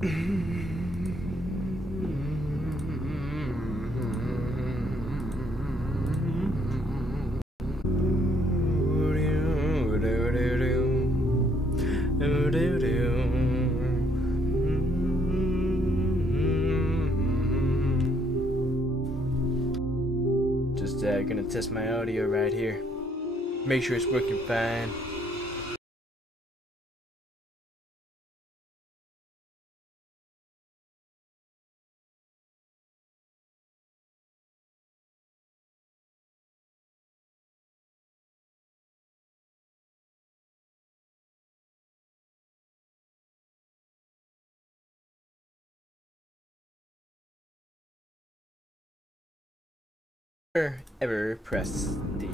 Just gonna test my audio right here. Make sure it's working fine. Ever press the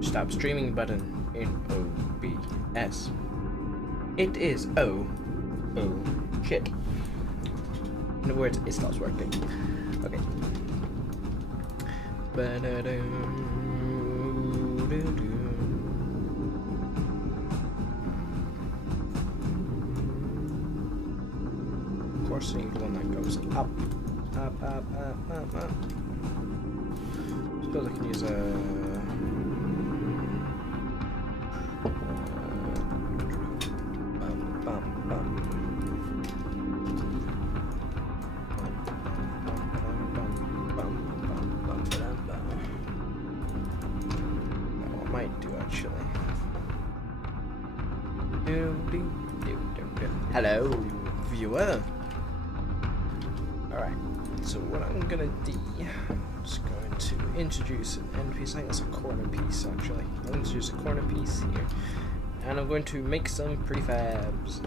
stop streaming button in OBS. It is oh shit. In other words, it stops working. Okay. Of course, I need one that goes up. Suppose I can use I might do actually. Hello, viewer. Alright, so what I'm gonna do, I'm just going to introduce an end piece. I think that's a corner piece actually. I'll introduce a corner piece here. And I'm going to make some prefabs.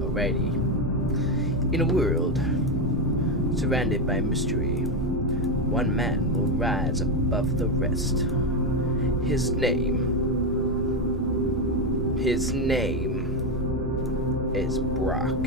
Alrighty. In a world surrounded by mystery, one man will rise above the rest. His name is Brock.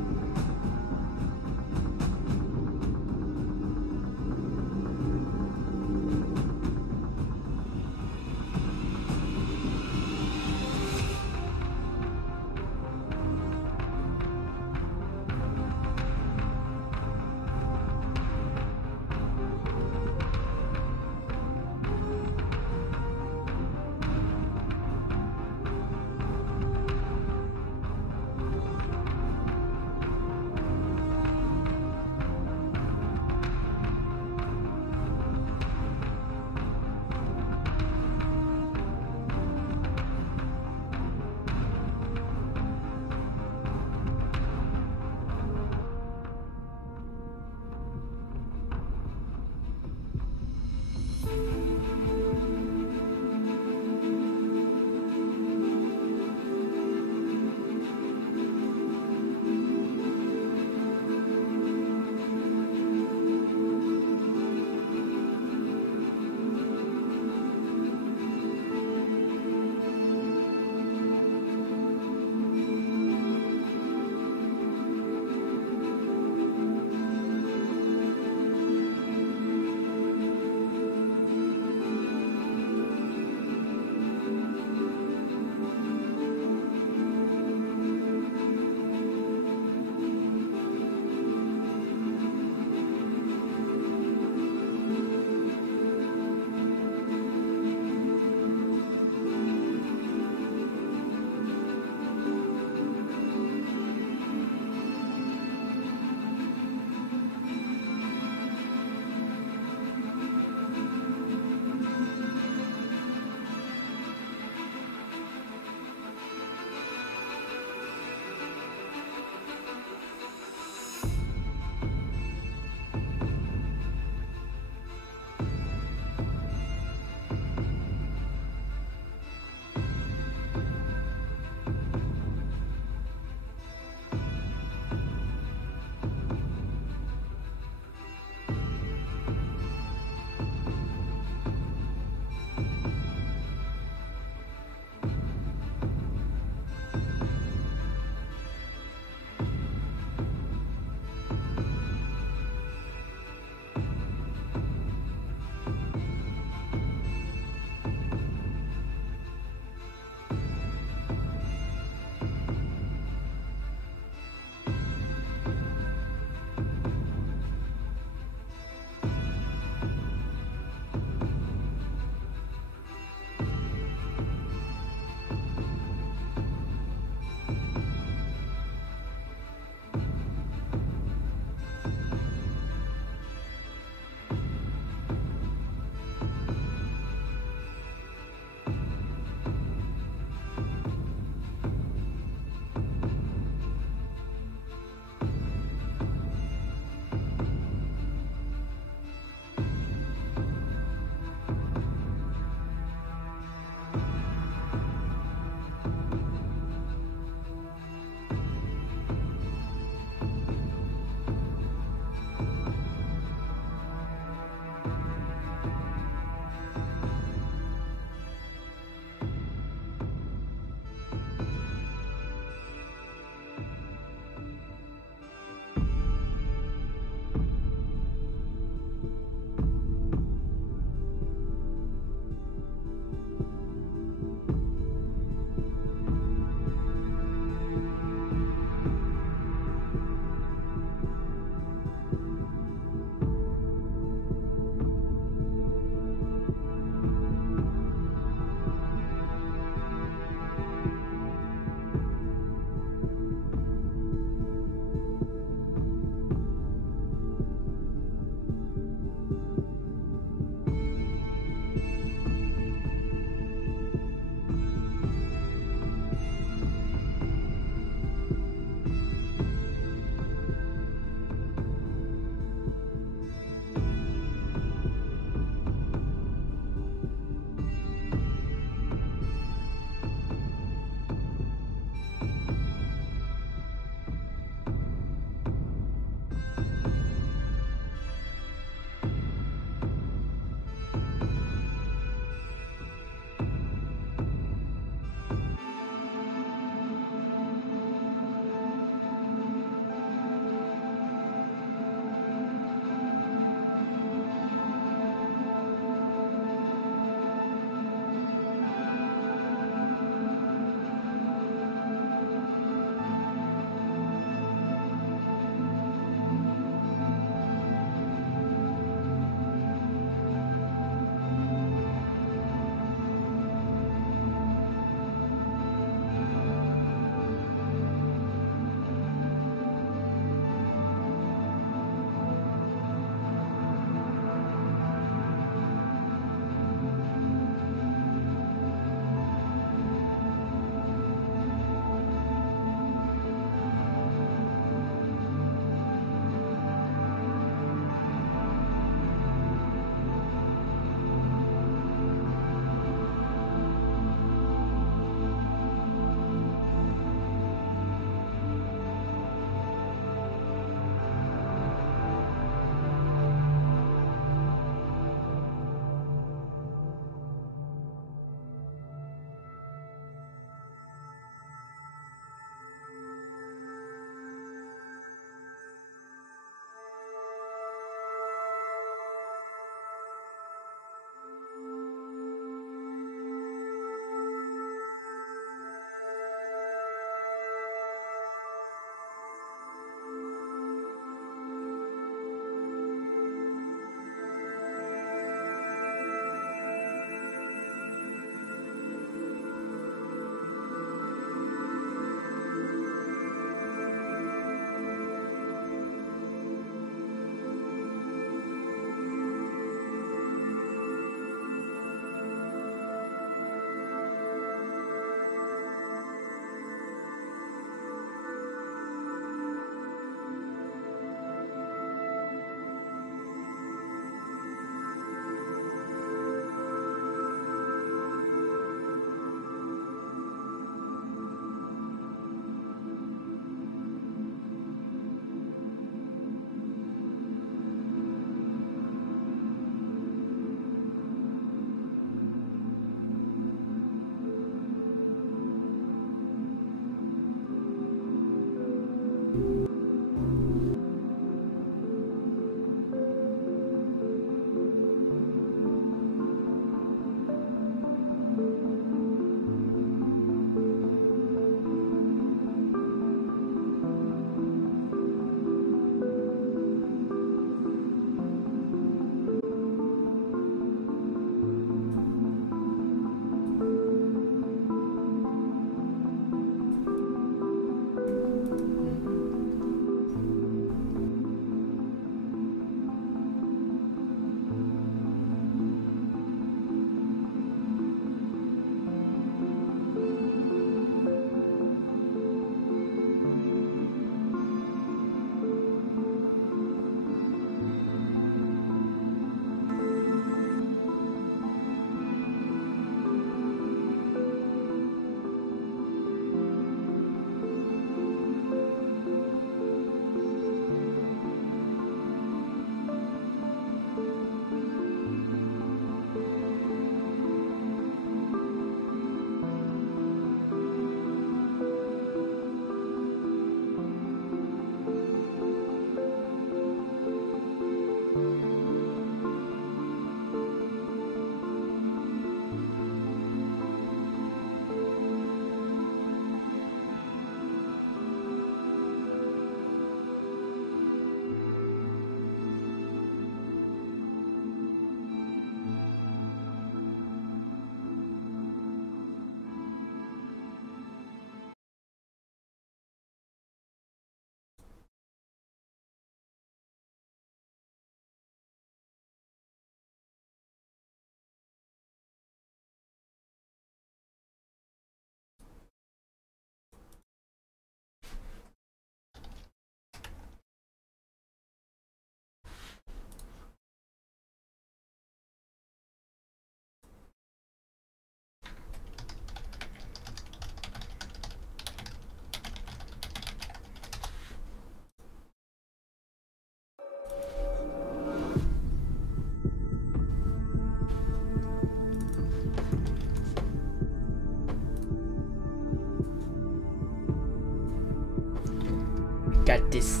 got this.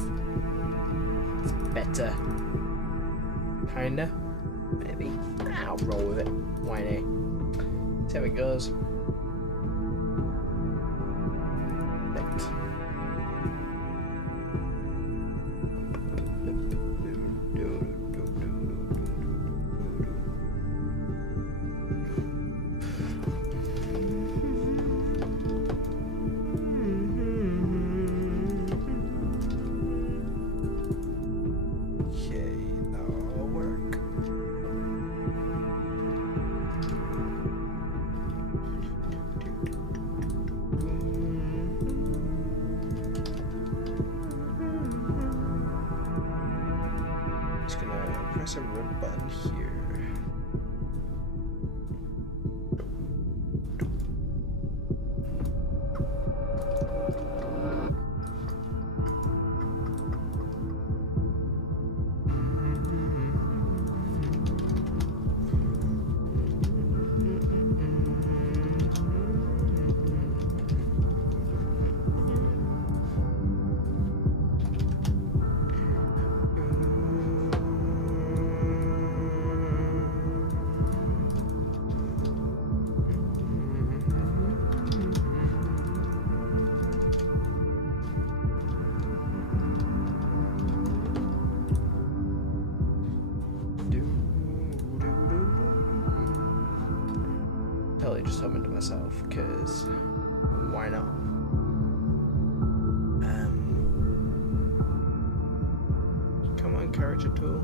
It's better. Kinda. Maybe. I'll roll with it. Why not? See how it goes. Right. Press a RIP button here. Totally just humming to myself, because why not? Come on, character tool.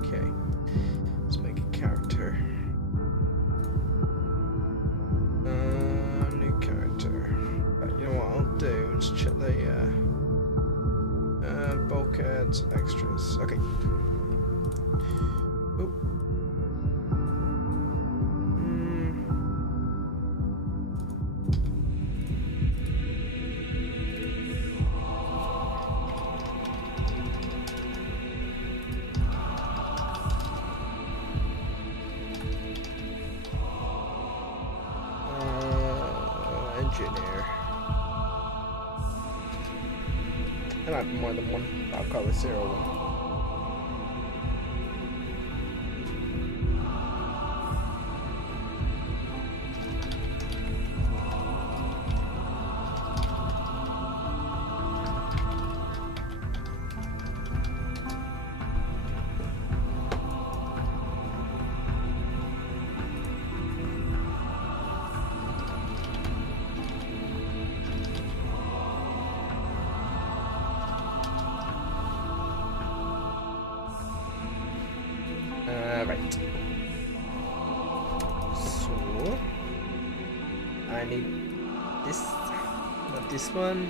Okay, let's make a character. New character. Right, you know what I'll do? Let's check the bulkheads, extras. Okay. Oop. Engineer. There might be more than one. I'll call it 01. Right. So I need this, not this one.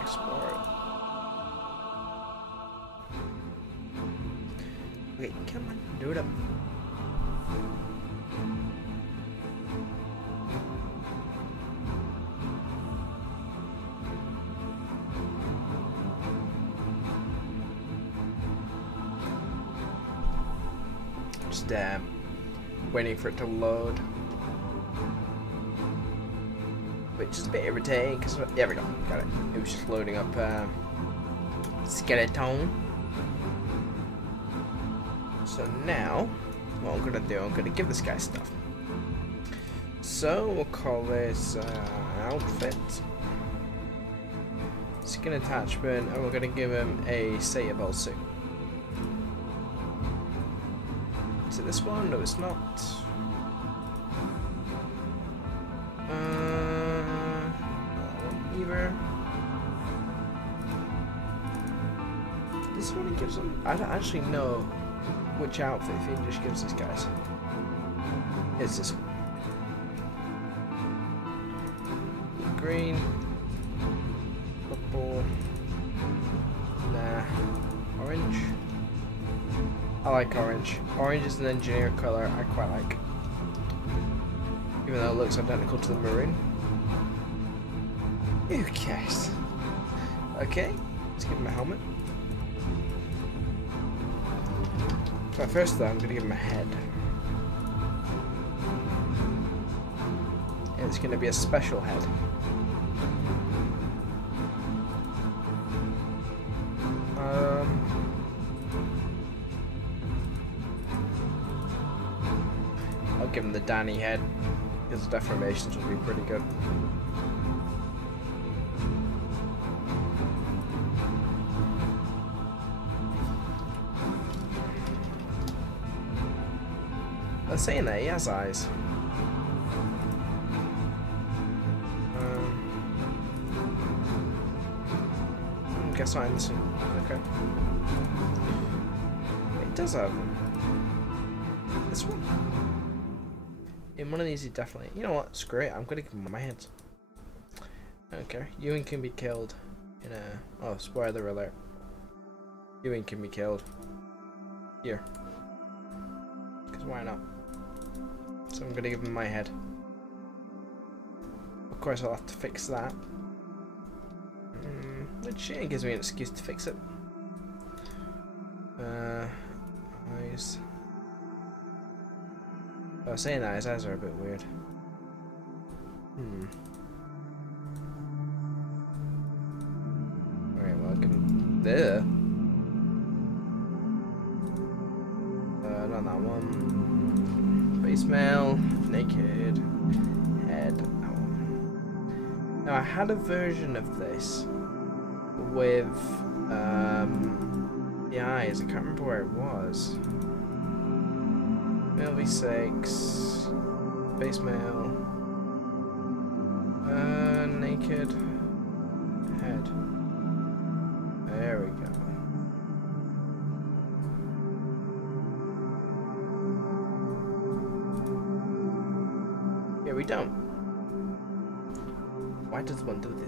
Export. Okay, come on, do it up. Just waiting for it to load, which is a bit irritating because there we go, got it. It was just loading up skeleton. So now, what I'm gonna do, I'm gonna give this guy stuff. So we'll call this outfit, skin attachment, and we're gonna give him a sailor suit. To this one? No, it's not. Either. This one he gives them. I don't actually know which outfit he just gives these guys. It's this one. Green. Purple. Nah. Orange. I like orange. Orange is an engineer color I quite like. Even though it looks identical to the maroon. Who cares? Okay, let's give him a helmet. So first though, I'm going to give him a head. It's going to be a special head. I'll give him the Danny head, because the deformations will be pretty good. They're saying that he has eyes. Guess not in this one. Okay. It does have this one. In one of these, he definitely. You know what? It's great. I'm gonna give him my hands. Okay. Ewan can be killed in a. Oh, spoiler alert. Ewan can be killed here. Because why not? So I'm gonna give him my head. Of course, I'll have to fix that. Which it gives me an excuse to fix it. Eyes. I was saying that his eyes are a bit weird. Alright, well, I'll give him there. Not that one. Face mail, naked, head. That one. Now I had a version of this with the eyes. I can't remember where it was. Mail V6, base mail, naked, head. There we go. Here we don't. Why does one do this?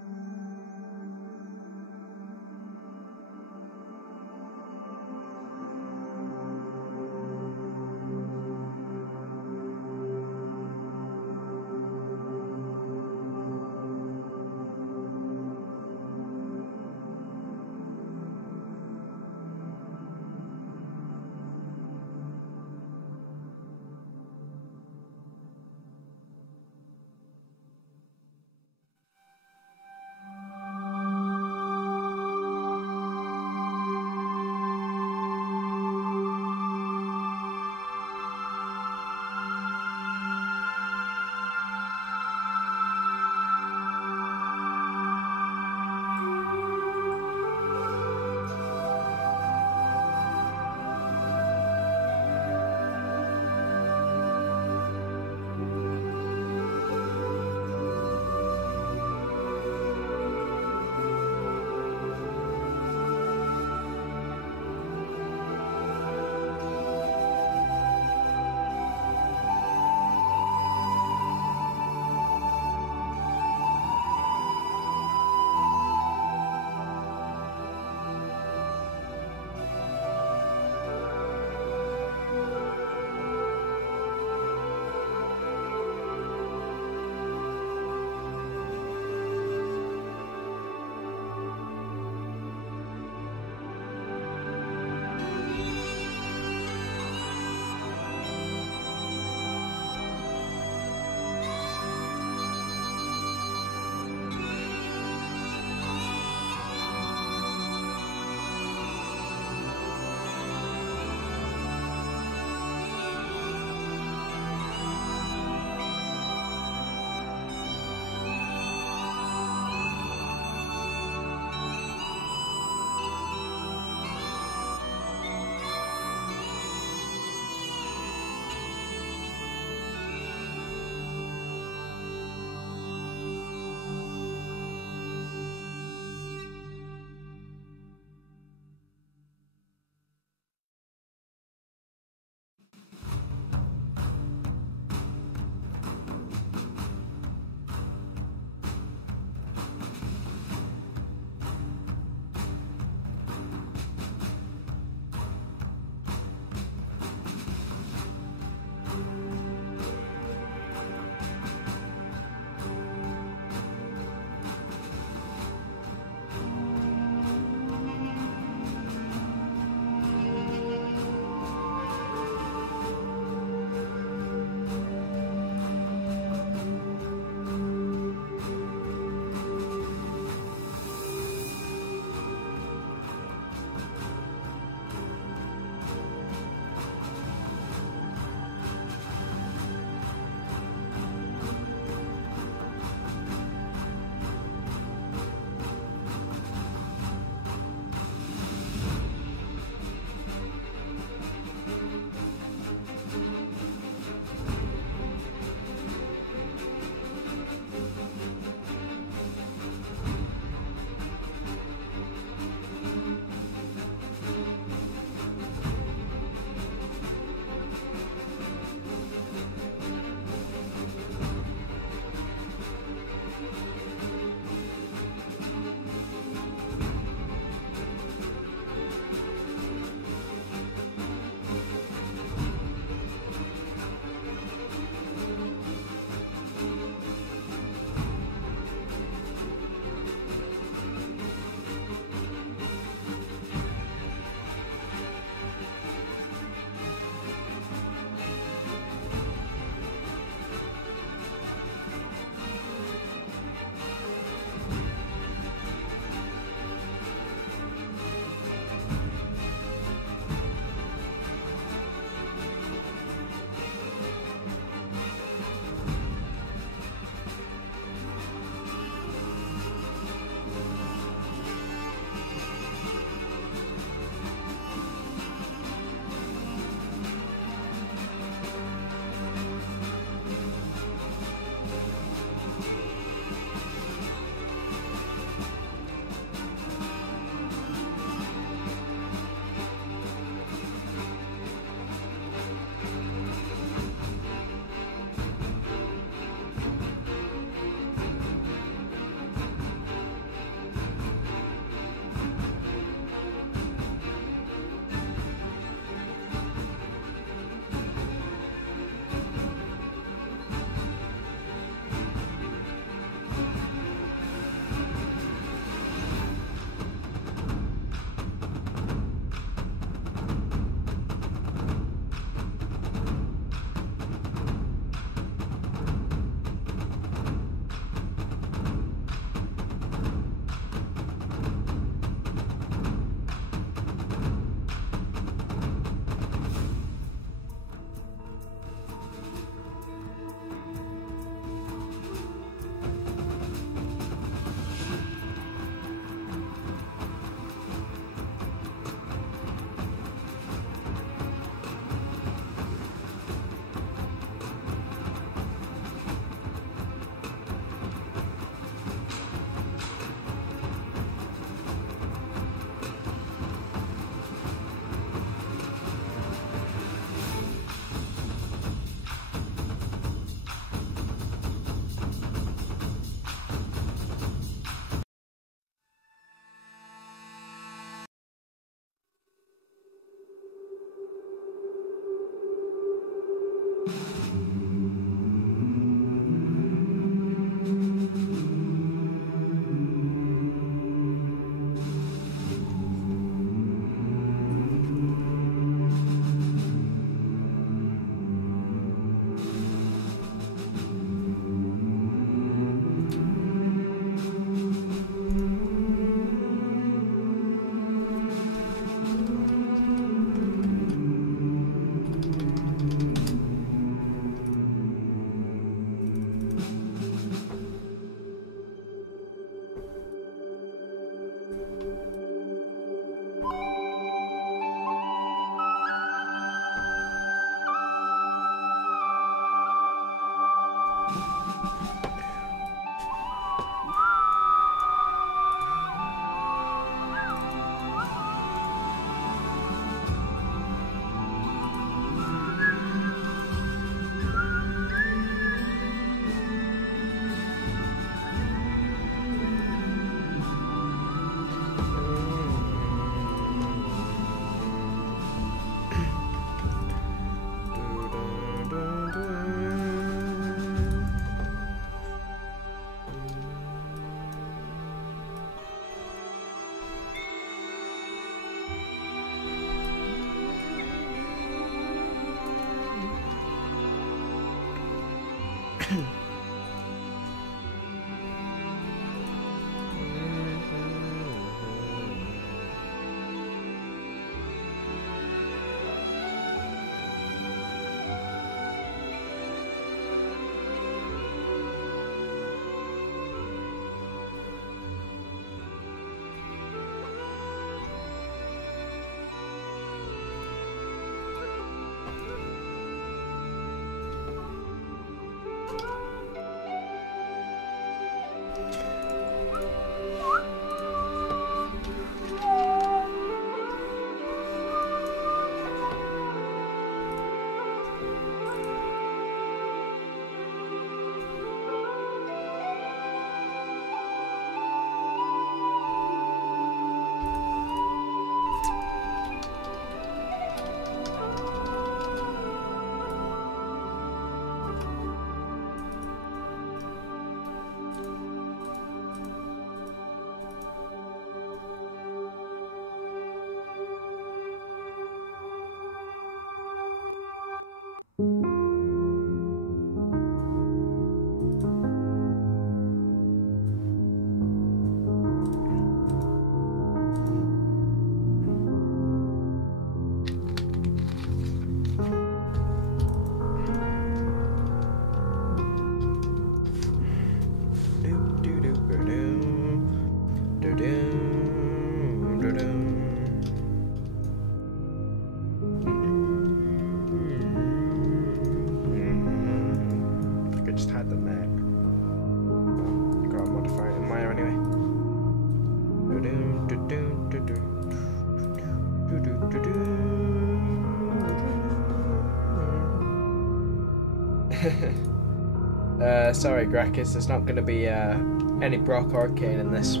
Sorry, Grakis, there's not going to be any Brock or Kane in this.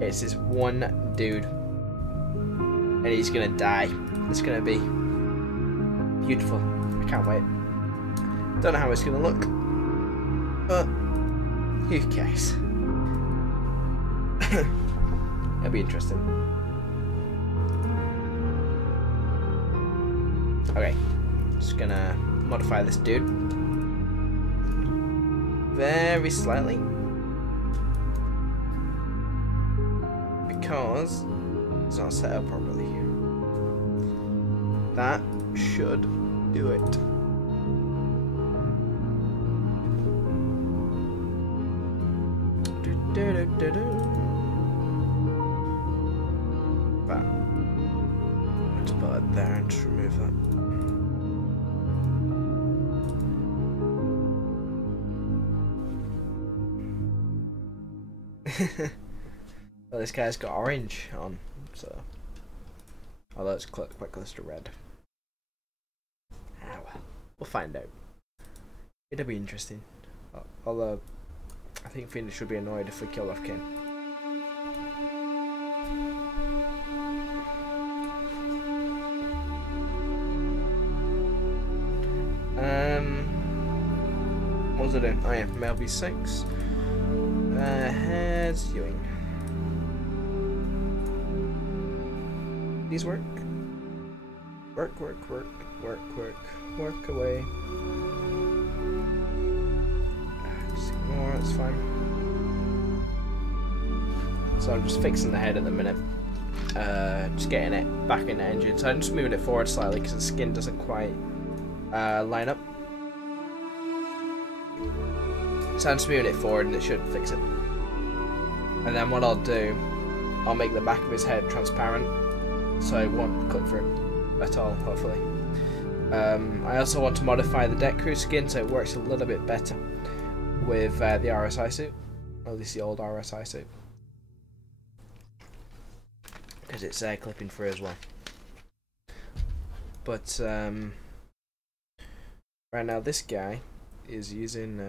It's this one dude. And he's going to die. It's going to be beautiful. I can't wait. Don't know how it's going to look. But who cares? It'll be interesting. Okay. Just going to modify this dude. Very slightly, because it's not set up properly. That should do it. That. Let's put it there and just remove that. Well, this guy's got orange on, so although it's quite close to red. Ah, well, we'll find out. It'll be interesting. Although I think Phoenix should be annoyed if we kill off King. What was I doing? Oh yeah, Male V6. Heads Ewing. These work? Work away. Just ignore, it's fine. So I'm just fixing the head at the minute. Just getting it back in the engine. So I'm just moving it forward slightly because the skin doesn't quite line up. So I'm just moving it forward and it should fix it. And then what I'll do, I'll make the back of his head transparent so it won't cut through at all, hopefully. I also want to modify the deck crew skin so it works a little bit better with the RSI suit, or at least the old RSI suit, because it's clipping through as well. But right now this guy is using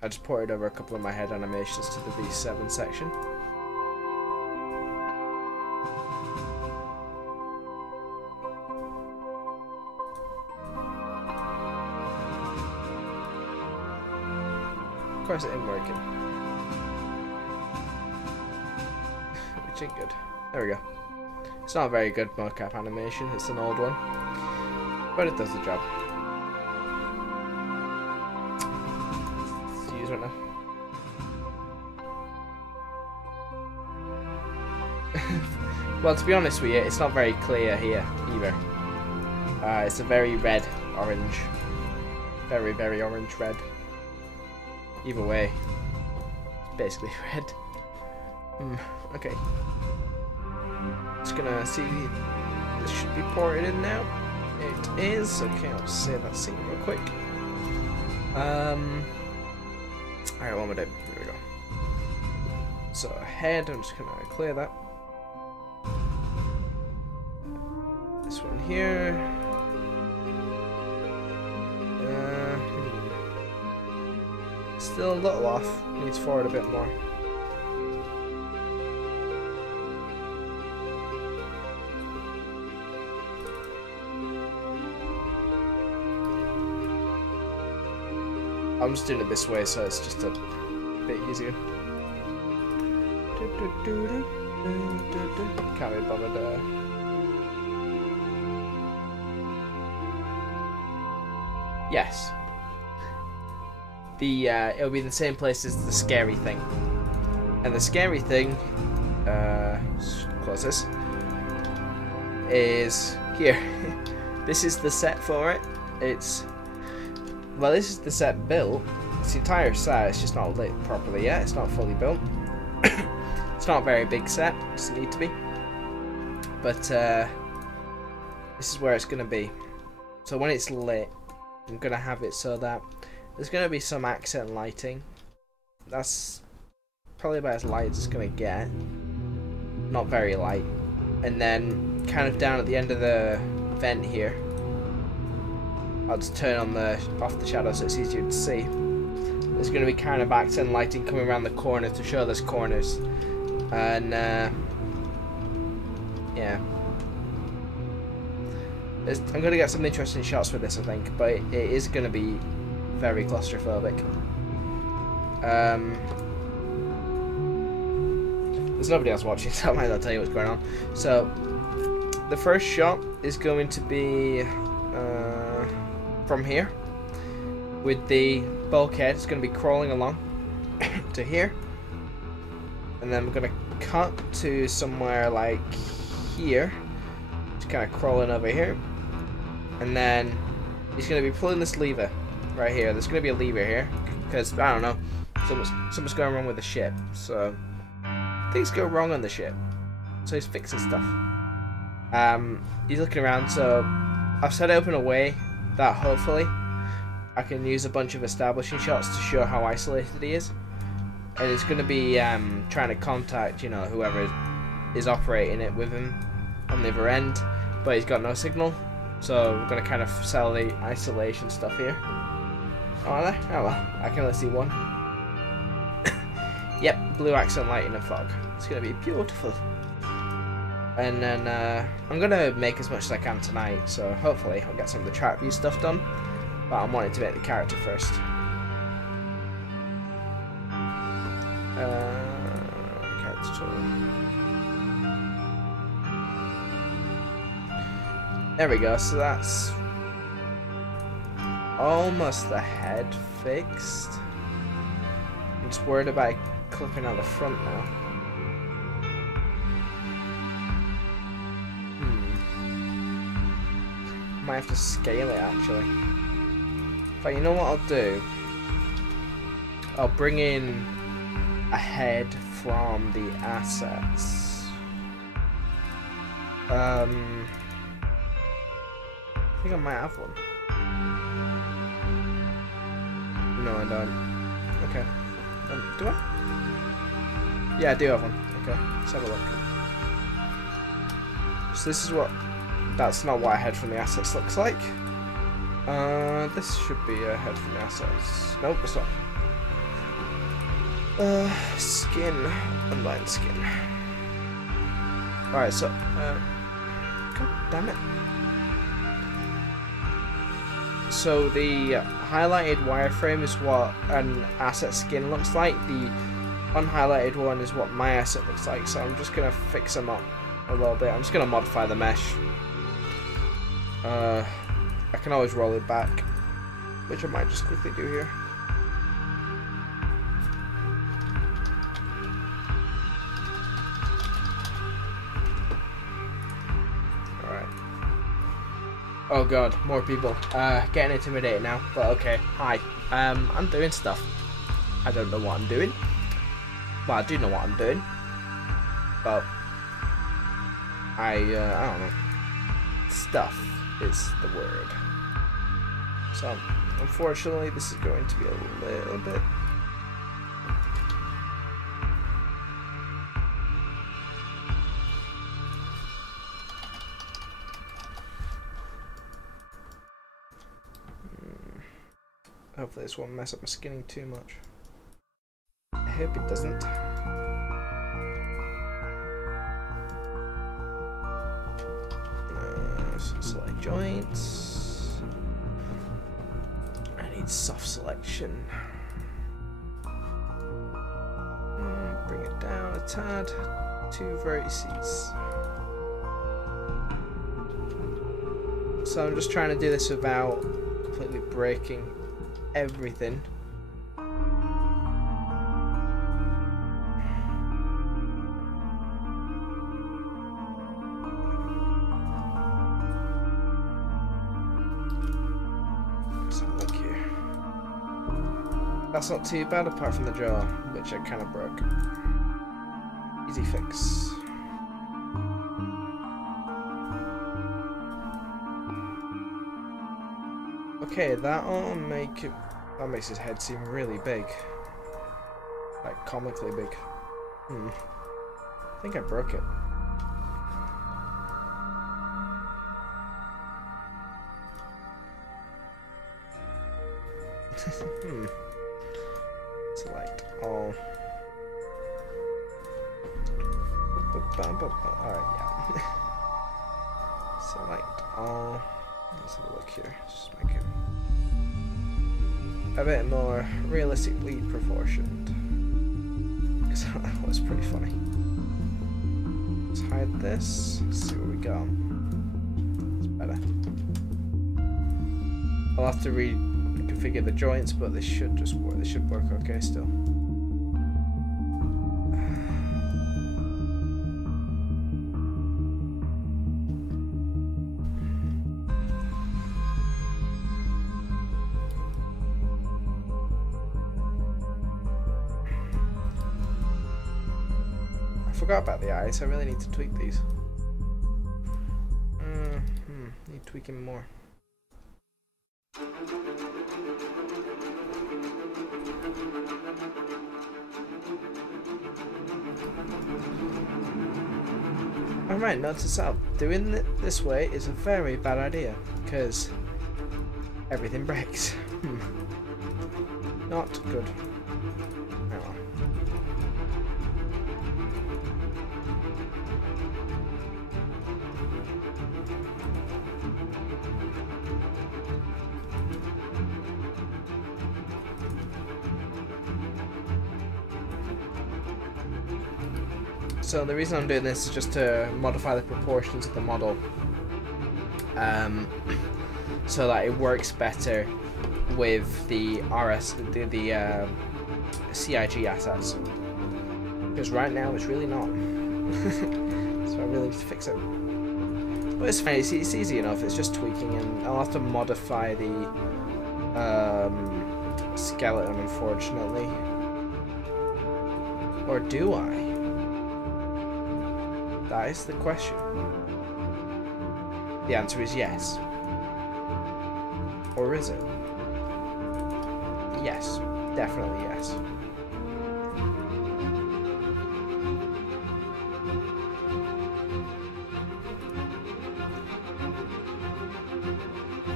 I just ported over a couple of my head animations to the V7 section. Of course it ain't working. Which ain't good. There we go. It's not a very good mocap animation, it's an old one. But it does the job. Let's use it now. Well, to be honest with you, it's not very clear here either. It's a very red orange. Very, very orange red. Either way, it's basically red. Okay. Just gonna see. This should be ported in now. It is. Okay, I'll save that scene real quick. Alright, what am I doing? Here we go. So, head, I'm just gonna clear that. This one here. Still a little off. Needs forward a bit more. I'm just doing it this way, so it's just a bit easier. Can't be bothered. Yes. It'll be the same place as the scary thing. And the scary thing, close this, is here. This is the set for it. Well, this is the set built. It's the entire set, it's just not lit properly yet. It's not fully built. It's not a very big set, it doesn't need to be. But, this is where it's going to be. So when it's lit, I'm going to have it so that there's going to be some accent lighting. That's probably about as light as it's going to get. Not very light. And then kind of down at the end of the vent here, I'll just turn on off the shadow so it's easier to see. There's going to be kind of accent lighting coming around the corner to show there's corners. And yeah. I'm going to get some interesting shots with this, I think, but it is going to be very claustrophobic. There's nobody else watching, so I might not tell you what's going on. So, the first shot is going to be from here, with the bulkhead. It's going to be crawling along to here, and then we're going to cut to somewhere like here, just kind of crawling over here, and then he's going to be pulling this lever right here. There's going to be a lever here because I don't know, something's going wrong with the ship. So things go wrong on the ship, so he's fixing stuff. He's looking around, so I've set it up in a way that hopefully I can use a bunch of establishing shots to show how isolated he is. And it's going to be trying to contact, you know, whoever is operating it with him on the other end, but he's got no signal, so we're going to kind of sell the isolation stuff here. Oh, are there? Oh well, I can only see one. Yep, blue accent lighting and fog. It's going to be beautiful. And then I'm going to make as much as I can tonight, so hopefully I'll get some of the track view stuff done, but I'm wanting to make the character first. Character tool. There we go, so that's almost the head fixed. I'm just worried about clipping out the front now. Might have to scale it actually. But you know what I'll do? I'll bring in a head from the assets. I think I might have one. No, I don't. Okay. Do I? Yeah, I do have one. Okay, let's have a look. So this is what... That's not what a head from the assets looks like. This should be a head from the assets. Nope, it's not. Skin. Unlined skin. Alright, so... God damn it. So the highlighted wireframe is what an asset skin looks like. The unhighlighted one is what my asset looks like. So I'm just going to fix them up a little bit. I'm just going to modify the mesh. I can always roll it back, which I might just quickly do here. Alright. Oh god, more people. Getting intimidated now, but okay. Hi. I'm doing stuff. I don't know what I'm doing. Well, I do know what I'm doing. But I don't know. Stuff is the word. So, unfortunately, this is going to be a little bit. Hopefully this won't mess up my skinning too much. I hope it doesn't. Select joints. I need soft selection. Bring it down a tad. 2 vertices. So I'm just trying to do this without completely breaking everything. That's not too bad apart from the jaw, which I kind of broke. Easy fix. Okay, that makes his head seem really big. Like comically big. I think I broke it. Select all. Alright, yeah. Select all. Let's have a look here. Just make it a bit more realistically proportioned. Because that was pretty funny. Let's hide this. Let's see what we got. It's better. I'll have to reconfigure the joints, but this should just work. This should work okay still. I forgot about the eyes. I really need to tweak these. Need tweaking more. I might notice that doing it this way is a very bad idea because everything breaks. Not good. Oh well. So the reason I'm doing this is just to modify the proportions of the model so that it works better with the CIG assets, because right now it's really not. So I really need to fix it, but it's fine. It's easy enough. It's just tweaking, and I'll have to modify the skeleton, unfortunately. Or do I? That is the question. The answer is yes. Or is it? Yes. Definitely yes.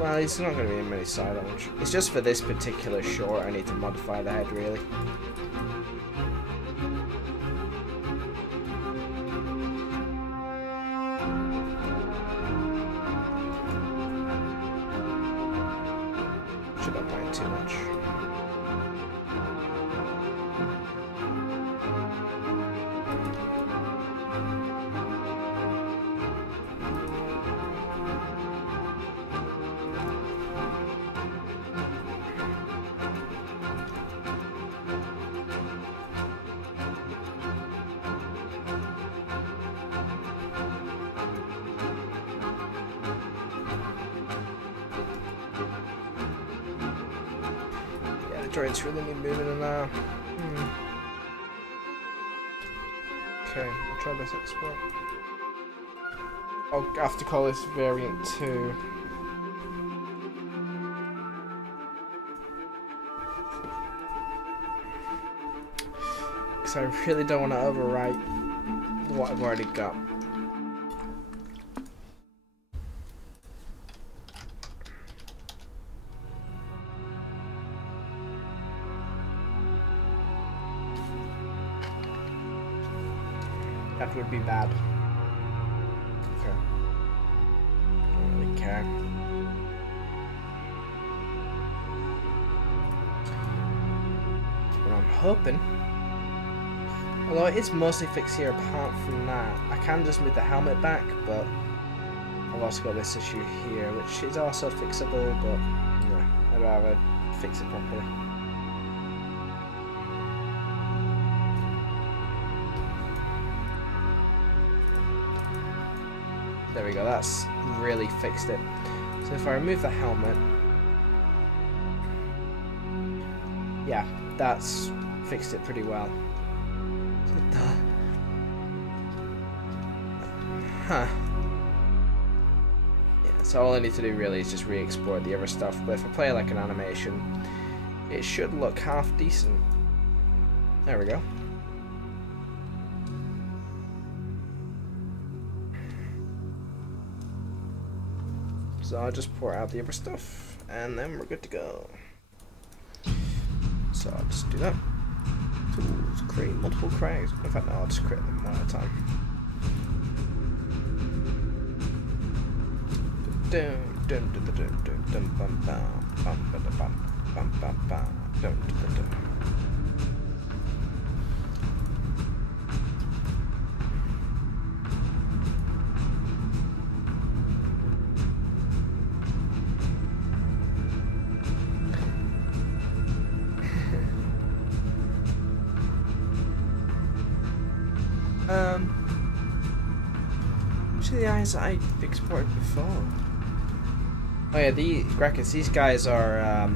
Well, it's not going to be in many side launch. It's just for this particular short I need to modify the head, really. Should not mind too much. Turrets really need moving in now. Okay, I'll try this export. I'll have to call this variant 2. Because I really don't want to overwrite what I've already got. That would be bad. Okay. Don't really care. But I'm hoping, although it is mostly fixed here apart from that, I can just move the helmet back, but I've also got this issue here, which is also fixable, but yeah, I'd rather fix it properly. There we go, that's really fixed it. So if I remove the helmet, yeah, that's fixed it pretty well. Huh. Yeah, so all I need to do really is just re-export the other stuff, but if I play like an animation, it should look half decent. There we go. So I'll just pour out the other stuff, and then we're good to go. So I'll just do that. Tools, create multiple crags. In fact, no, I'll just create them one at a time. Which are the eyes that I exported before? Oh yeah, the brackets. These guys are.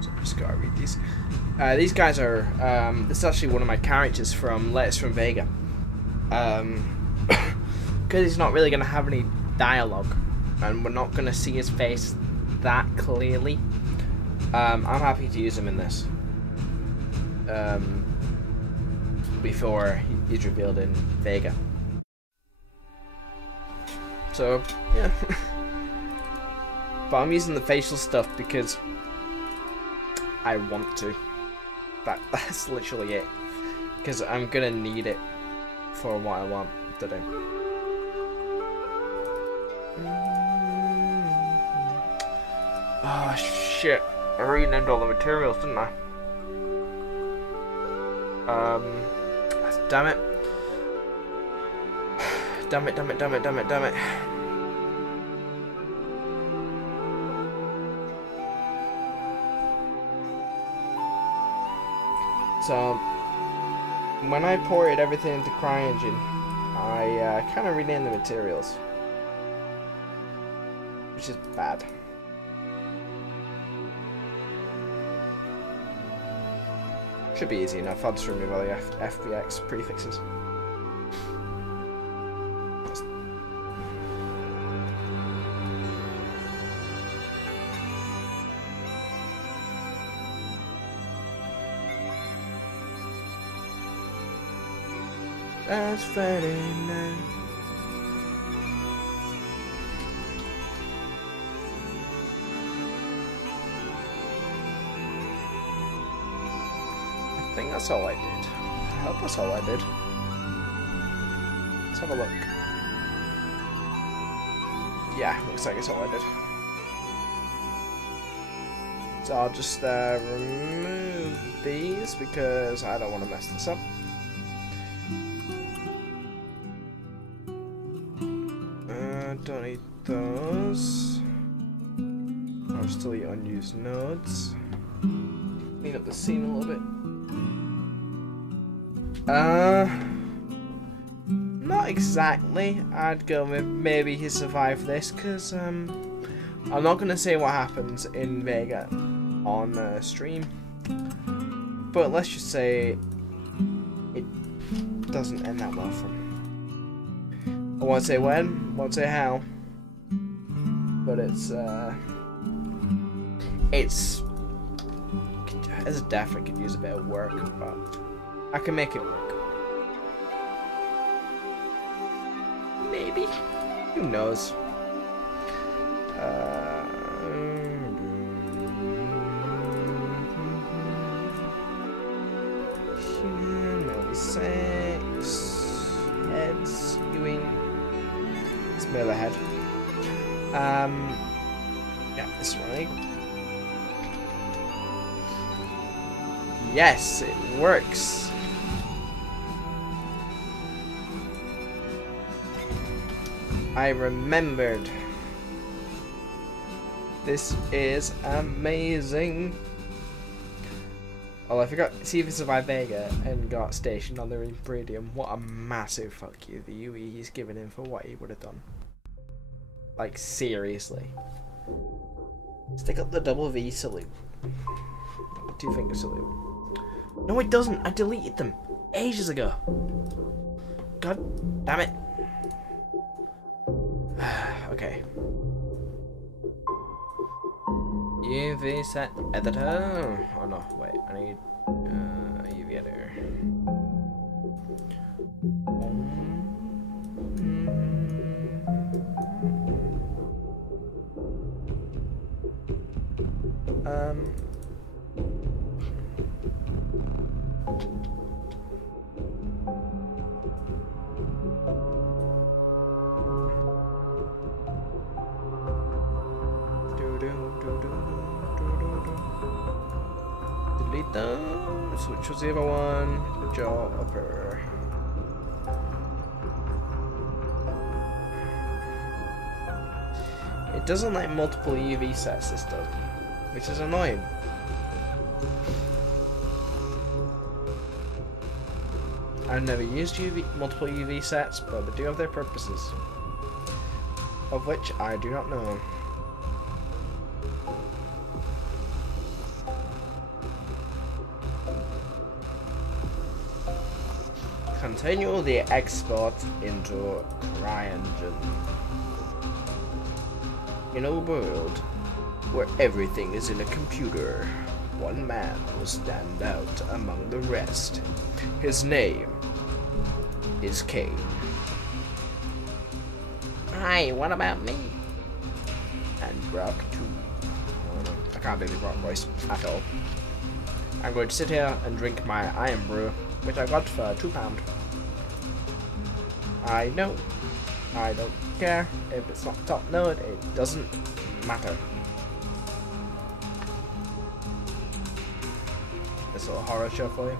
So I just gotta read these. These guys are. This is actually one of my characters from Letters from Vega. Because he's not really gonna have any dialogue, and we're not gonna see his face that clearly. I'm happy to use him in this. Before he's revealed in Vega. So, yeah. But I'm using the facial stuff because I want to. That's literally it. Because I'm gonna need it for what I want to do. Oh shit. I renamed all the materials, didn't I? Damn it. Damn it. So, when I ported everything into CryEngine, I kind of renamed the materials. Which is bad. Should be easy enough. I'll just remove all the FBX prefixes. That's Friday night. I think that's all I did. I hope that's all I did. Let's have a look. Yeah, looks like it's all I did. So I'll just remove these because I don't want to mess this up. Don't need those. I'll just delete unused nodes. Clean up the scene a little bit. Not exactly. I'd go with maybe he survived this, because I'm not gonna say what happens in Vega on stream, but let's just say it doesn't end that well for me. I won't say when, won't say how, but it's as a deaf I could use a bit of work, but I can make it work. Maybe. Who knows? Maybe 6 heads. Doing. Let's mill ahead. Yeah, this right. Yes, it works. I remembered. This is amazing. Oh, I forgot. See if he survived Vega and got stationed on the Imperium. What a massive fuck you the UE he's given him for what he would have done. Like, seriously. Stick up the double V salute. 2-finger salute. No, it doesn't. I deleted them ages ago. God damn it. Okay. UV set editor. Oh no, wait. I need UV editor. Delete them. Switch to the other one. Jaw upper. It doesn't like multiple UV sets, this does, which is annoying. I've never used multiple UV sets, but they do have their purposes, of which I do not know. Continue the export into CryEngine. In a world where everything is in a computer, one man will stand out among the rest. His name is Kane. Hi, what about me? And Brock too. I can't do the Brock voice at all. I'm going to sit here and drink my iron brew, which I got for £2. I know. I don't care if it's not top note, it doesn't matter. This little horror show for you.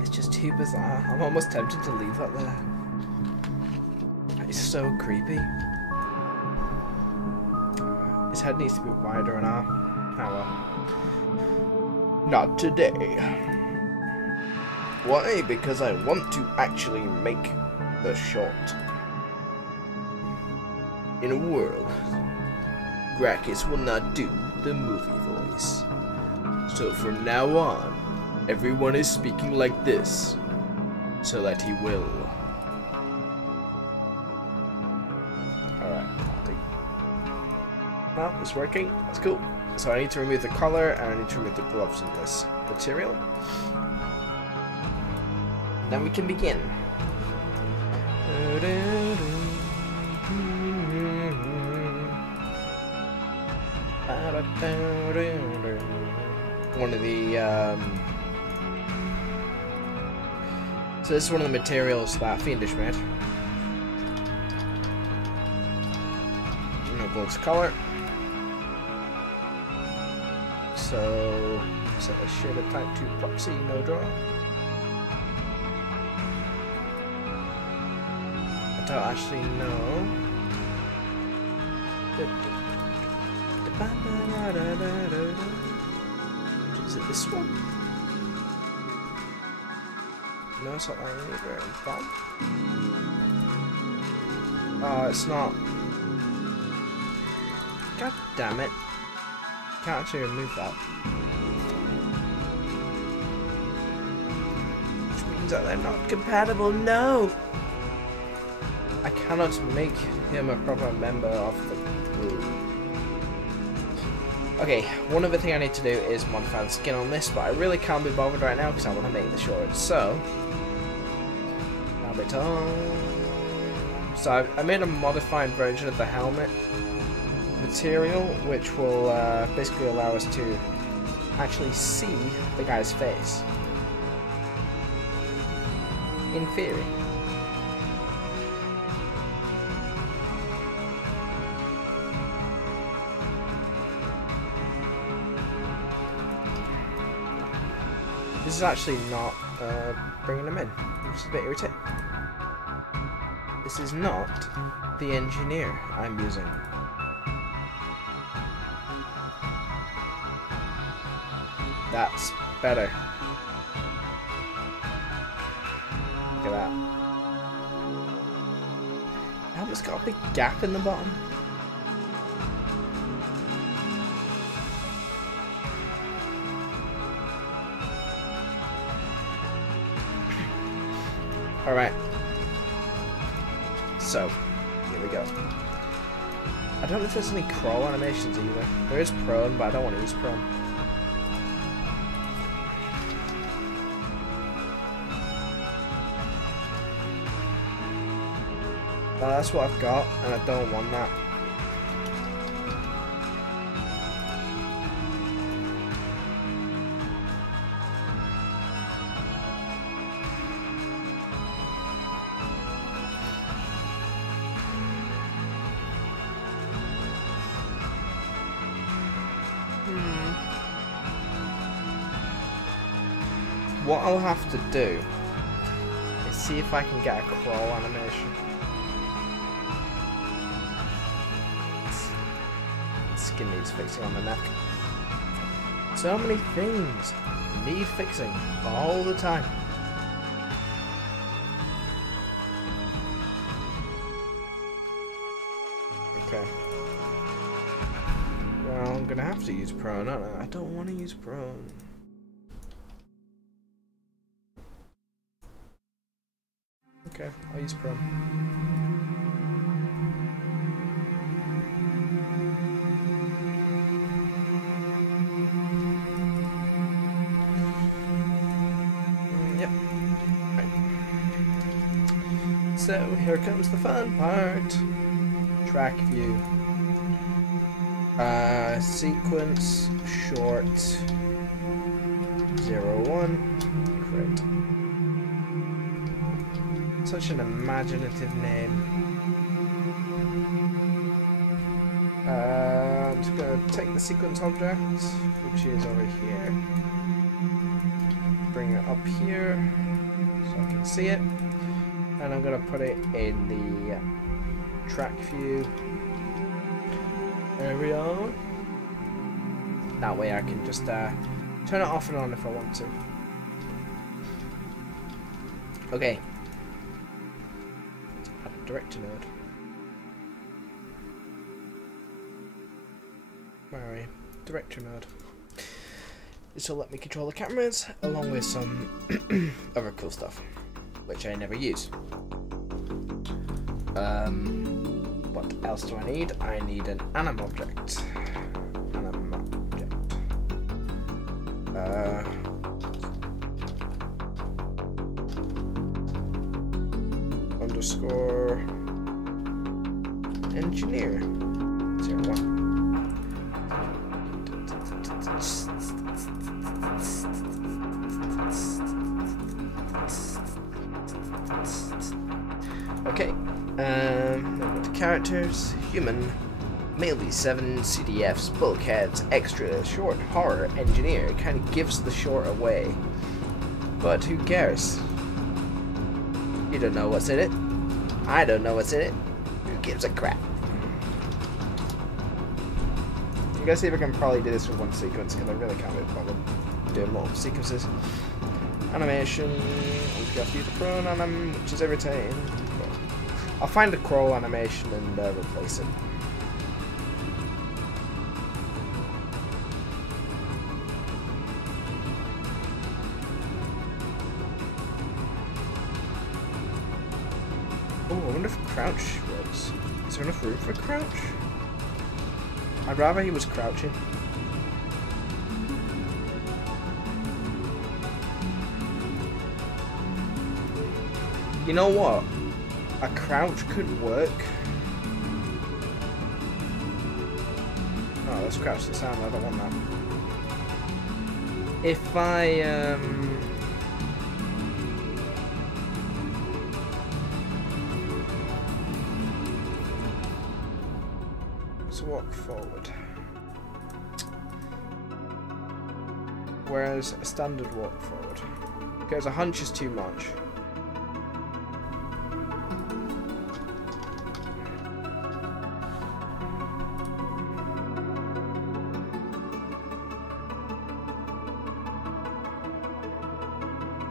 It's just too bizarre. I'm almost tempted to leave that there. It's so creepy. His head needs to be wider and our power. Not today. Why? Because I want to actually make the shot. In a world, Gracchus will not do the movie voice. So from now on, everyone is speaking like this, so that he will. Alright, well, It's working. That's cool. So I need to remove the collar and I need to remove the gloves in this material. Then we can begin. One of the so this is one of the materials that Fiendish made. No gloves color. So set a shader type 2 proxy, no draw. I don't actually know. Is it this one? No, it's not like anywhere in bomb. Oh, it's not. God damn it. Can't actually remove that. Which means that they're not compatible. No! I cannot make him a proper member of the group. Okay, one other thing I need to do is modify the skin on this, but I really can't be bothered right now because I want to make the shorts. So, I made a modified version of the helmet material, which will basically allow us to actually see the guy's face. In theory. This is actually not bringing them in, which is a bit irritating. This is not the engineer I'm using. That's better. Look at that. Oh, it's got a big gap in the bottom. Alright. So, here we go. I don't know if there's any crawl animations either. There is prone, but I don't want to use prone. That's what I've got, and I don't want that. What I'll have to do is see if I can get a crawl animation. Skin needs fixing on the neck. So many things need fixing all the time. Okay. Well, I'm gonna have to use prone, aren't I? I don't want to use prone. Okay, I'll use prone. So here comes the fun part. Track view. Sequence short 01. Great. Such an imaginative name. I'm just gonna take the sequence object, which is over here. Bring it up here so I can see it. And I'm going to put it in the track view area. That way I can just turn it off and on if I want to. Okay. Add a director node. Where are you? Director node. This will let me control the cameras along with some other cool stuff, which I never use. What else do I need? I need an anim object. Underscore engineer 01. Okay, the characters, human, mainly 7 CDFs, bulkheads, extra, short, horror, engineer. It kind of gives the short away, but who cares? You don't know what's in it. I don't know what's in it. Who gives a crap? I'm gonna see if I can probably do this with one sequence, because I really can't be bothered doing multiple sequences. Animation, I'm just gonna have to use the prone anim, which is irritating. But I'll find a crawl animation and replace it. Oh, I wonder if crouch works. Is there enough room for crouch? I'd rather he was crouching. You know what? A crouch could work. Oh, let's crouch the sound. I don't want that. If I let's walk forward. Whereas a standard walk forward. Because a hunch is too much.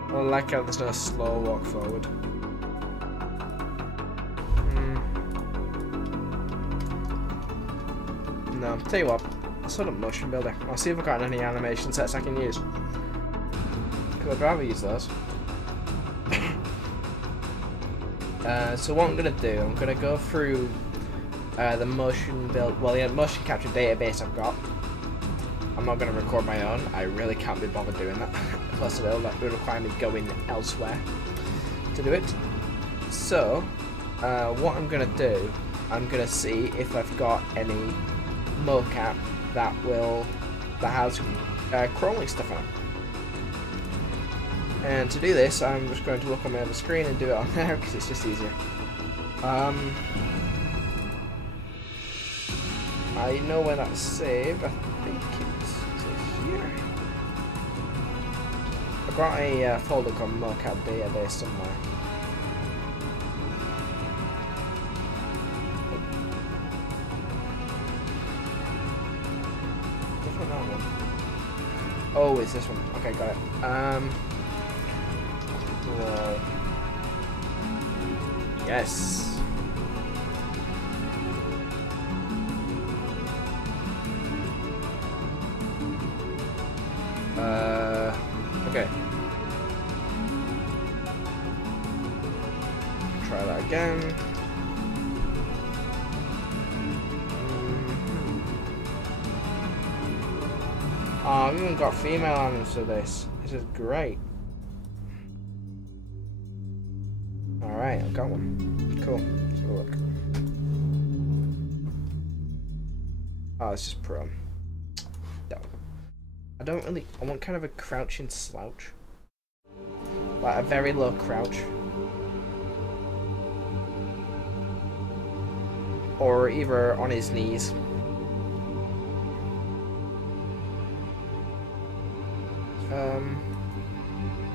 I like how there's no slow walk forward. No, tell you what, I'll sort of motion builder. I'll see if I've got any animation sets I can use. Because I'd rather use those. So what I'm going to do, I'm going to go through the motion build, well, the motion capture database I've got. I'm not going to record my own. I really can't be bothered doing that. Plus it'll require me going elsewhere to do it. So, what I'm going to do, I'm going to see if I've got any mocap that has crawling stuff on it. And to do this, I'm just going to look on my other screen and do it on there because it's just easier. I know where that's saved. I think it's here. I've got a folder called mocap database somewhere. Which one that one? Oh, it's this one. Okay, got it. Whoa. Yes. Okay. Try that again. Oh, I've even got female animals for this. This is great. Alright, I've got one. Cool. Let's have a look. Oh, it's just pro. I don't really... I want kind of a crouching slouch. Like a very low crouch. Or either on his knees.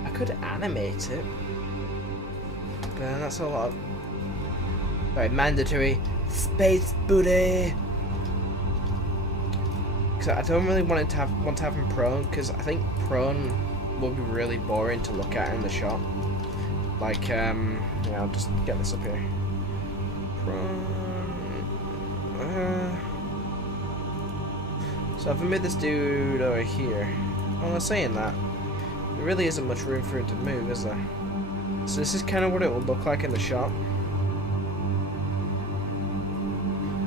I could animate it. But that's a lot of... Sorry, mandatory space booty! Because I don't really want to have him prone, because I think prone will be really boring to look at in the shot. Like, yeah, I'll just get this up here. Prone. So if I made this dude over here, well, I'm saying that, there really isn't much room for him to move, is there? So this is kind of what it will look like in the shot.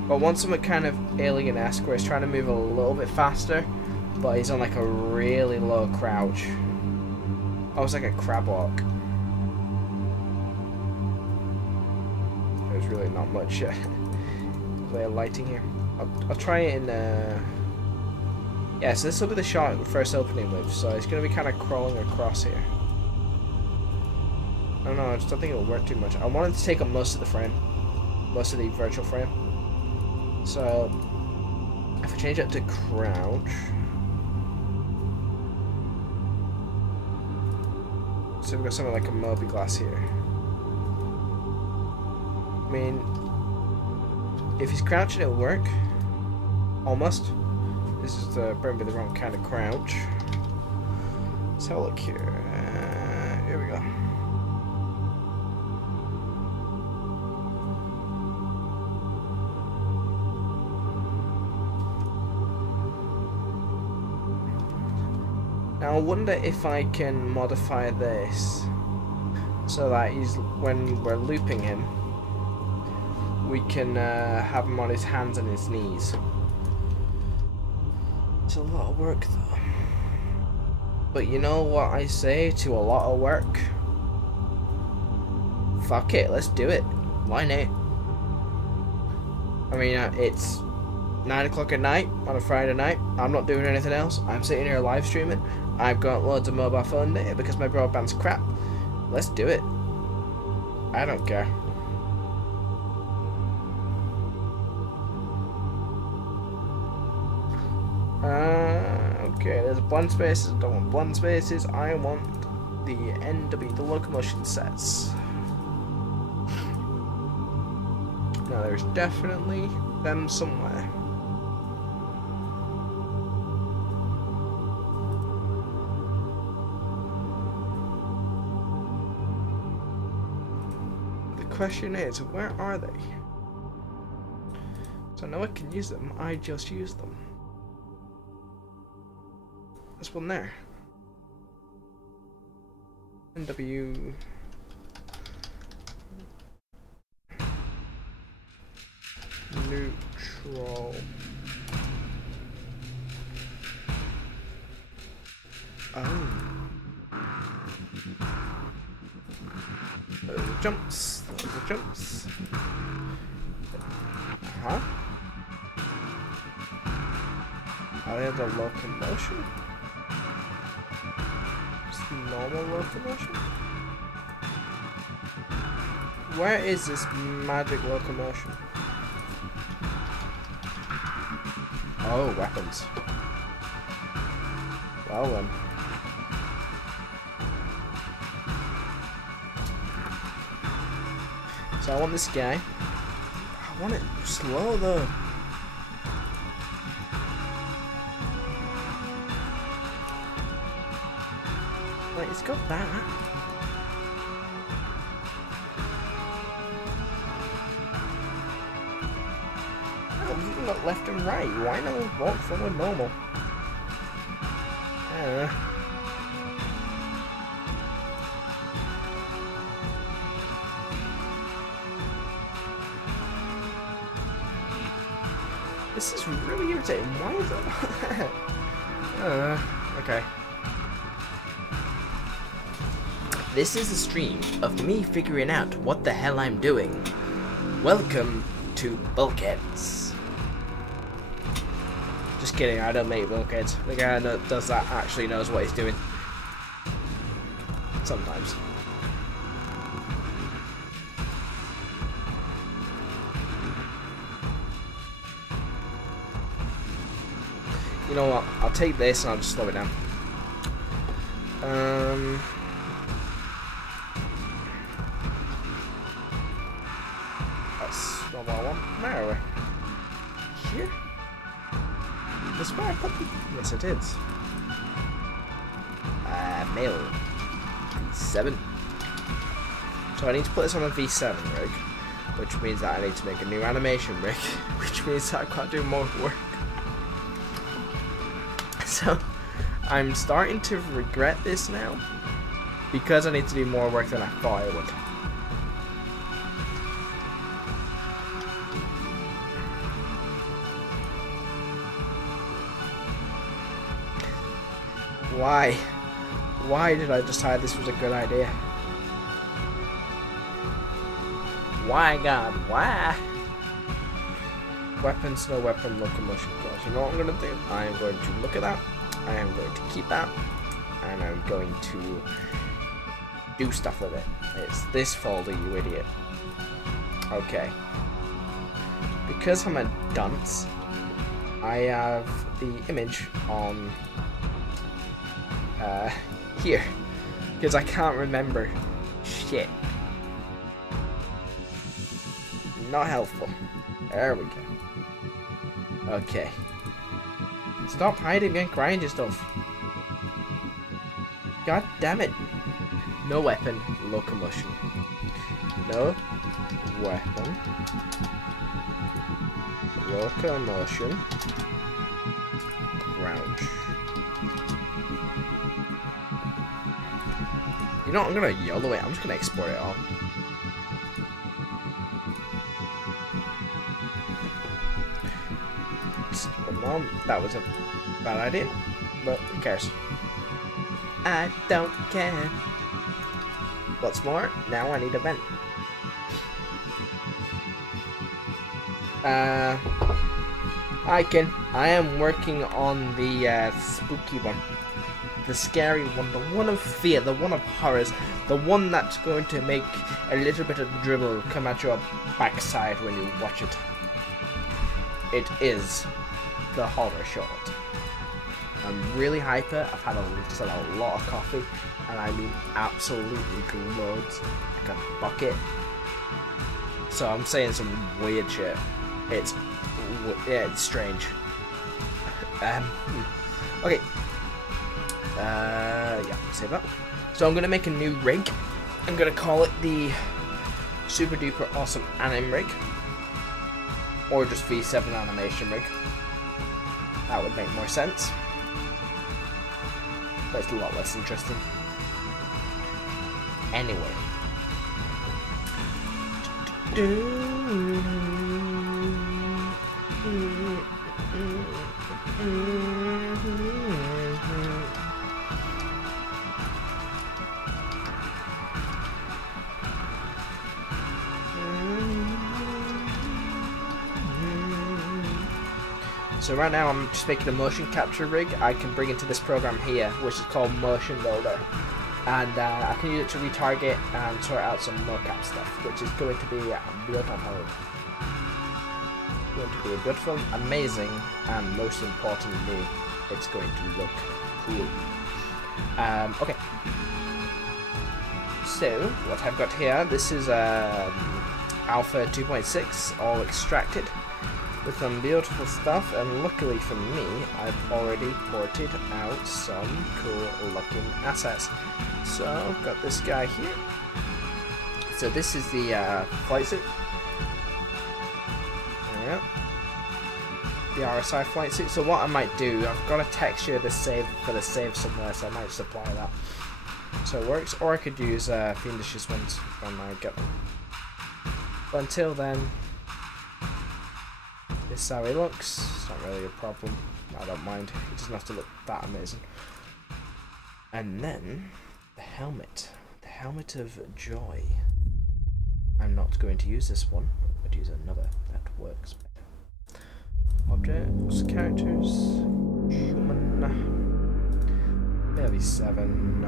But I want something kind of alien-esque where it's trying to move a little bit faster, but he's on like a really low crouch. Oh, it's like a crab walk. There's really not much way of lighting here. I'll try it in. Yeah, so this will be the shot we're first opening with. So it's going to be kind of crawling across here. I don't know. I just don't think it'll work too much. I wanted to take up most of the frame, most of the virtual frame. So if I change it to crouch. So we've got something like a Moby glass here. I mean, if he's crouching, it'll work. Almost. This is probably the wrong kind of crouch. Let's have a look here. Here we go. Now I wonder if I can modify this so that he's, when we're looping him, we can have him on his hands and his knees. It's a lot of work though. But you know what I say to a lot of work? Fuck it, let's do it. Why not? I mean, it's 9 o'clock at night on a Friday night. I'm not doing anything else. I'm sitting here live streaming. I've got loads of mobile phone data because my broadband's crap. Let's do it. I don't care. Okay, there's blank spaces. I don't want blank spaces. I want the NW, the locomotion sets. Now there's definitely them somewhere. The question is, where are they? So I know I can use them. I just use them. There's one there. NW. Neutral. Oh. Those are jumps. Those are jumps. Huh? Are they the locomotion? Just normal locomotion? Where is this magic locomotion? Oh, weapons. Well then. So I want this guy. I want it slow though. Like, it's got that. We've got left and right. Why not walk forward normal? This is really irritating. Why is it? Okay. This is a stream of me figuring out what the hell I'm doing. Welcome to Bulkheads. Just kidding, I don't make bulkheads. The guy that does that actually knows what he's doing. Sometimes. You know what? I'll take this and I'll just slow it down. That's not what I want. Where are we? Here? This where I put them? Yes, it is. Mail. V7. So I need to put this on a V7 rig, which means that I need to make a new animation rig, which means that I can't do more work. So I'm starting to regret this now, because I need to do more work than I thought I would. Why? Why did I decide this was a good idea? Why, God? Why? Weapons, no weapon, locomotion course. You know what I'm going to do? I am going to look at that. I am going to keep that. And I'm going to do stuff with it. It's this folder, you idiot. Okay. Because I'm a dunce, I have the image on here. Because I can't remember shit. Not helpful. There we go. Okay. Stop hiding and grind your stuff. God damn it. No weapon, locomotion. No weapon, locomotion, crouch. You know what, I'm gonna YOLO it. I'm just gonna export it all. Well, that was a bad idea, but who cares? I don't care. What's more, now I need a vent. I am working on the spooky one. The scary one, the one of fear, the one of horrors, the one that's going to make a little bit of dribble come out your backside when you watch it. It is the horror short. I'm really hyper. I've had a lot of coffee, and I mean absolutely loads, like a bucket. So I'm saying some weird shit. It's strange. Okay. Yeah, save that. So I'm gonna make a new rig. I'm gonna call it the Super Duper Awesome Anim Rig, or just V7 Animation Rig. That would make more sense, but it's a lot less interesting. Anyway. So right now I'm just making a motion capture rig I can bring into this program here, which is called Motion Builder. And I can use it to retarget and sort out some mocap stuff, which is going to be beautiful. Going to be beautiful, amazing, and most importantly, it's going to look cool. Okay. So what I've got here, this is Alpha 2.6, all extracted with some beautiful stuff, and luckily for me, I've already ported out some cool looking assets. So I've got this guy here. So this is the flight suit. Yeah. The RSI flight suit. So what I might do, I've got a texture for the save somewhere, so I might supply that. So it works, or I could use Fiendish's ones when I get them. But until then, this is how he looks. It's not really a problem. I don't mind. It doesn't have to look that amazing. And then the helmet. The helmet of joy. I'm not going to use this one. I'm going to use another that works better. Objects, characters, human, maybe 7.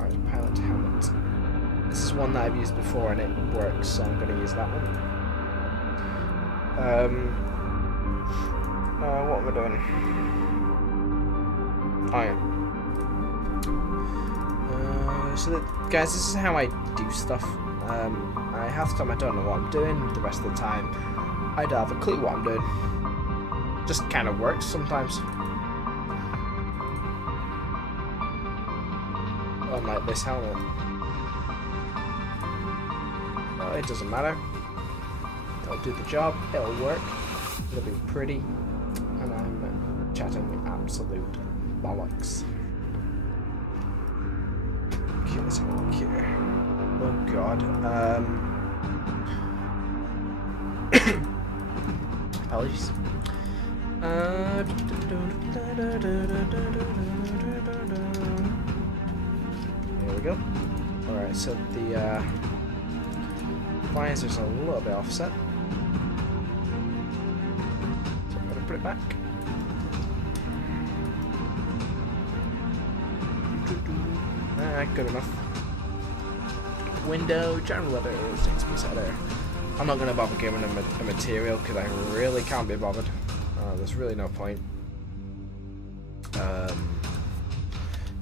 Alright, pilot helmet. This is one that I've used before and it works, so I'm going to use that one. What am I doing? Oh yeah. So guys, this is how I do stuff. Half the time I don't know what I'm doing, the rest of the time I don't have a clue what I'm doing. Just kind of works sometimes. Unlike this helmet. Well, it doesn't matter. It'll do the job, it'll work, it'll be pretty, and I'm chatting absolute bollocks. Okay, let's have a look here. Oh god. Apologies. There we go. Alright, so the visor's a little bit offset. So I'm going to put it back. Good enough. Window, general letter needs to be set there. I'm not going to bother giving them a material because I really can't be bothered. There's really no point.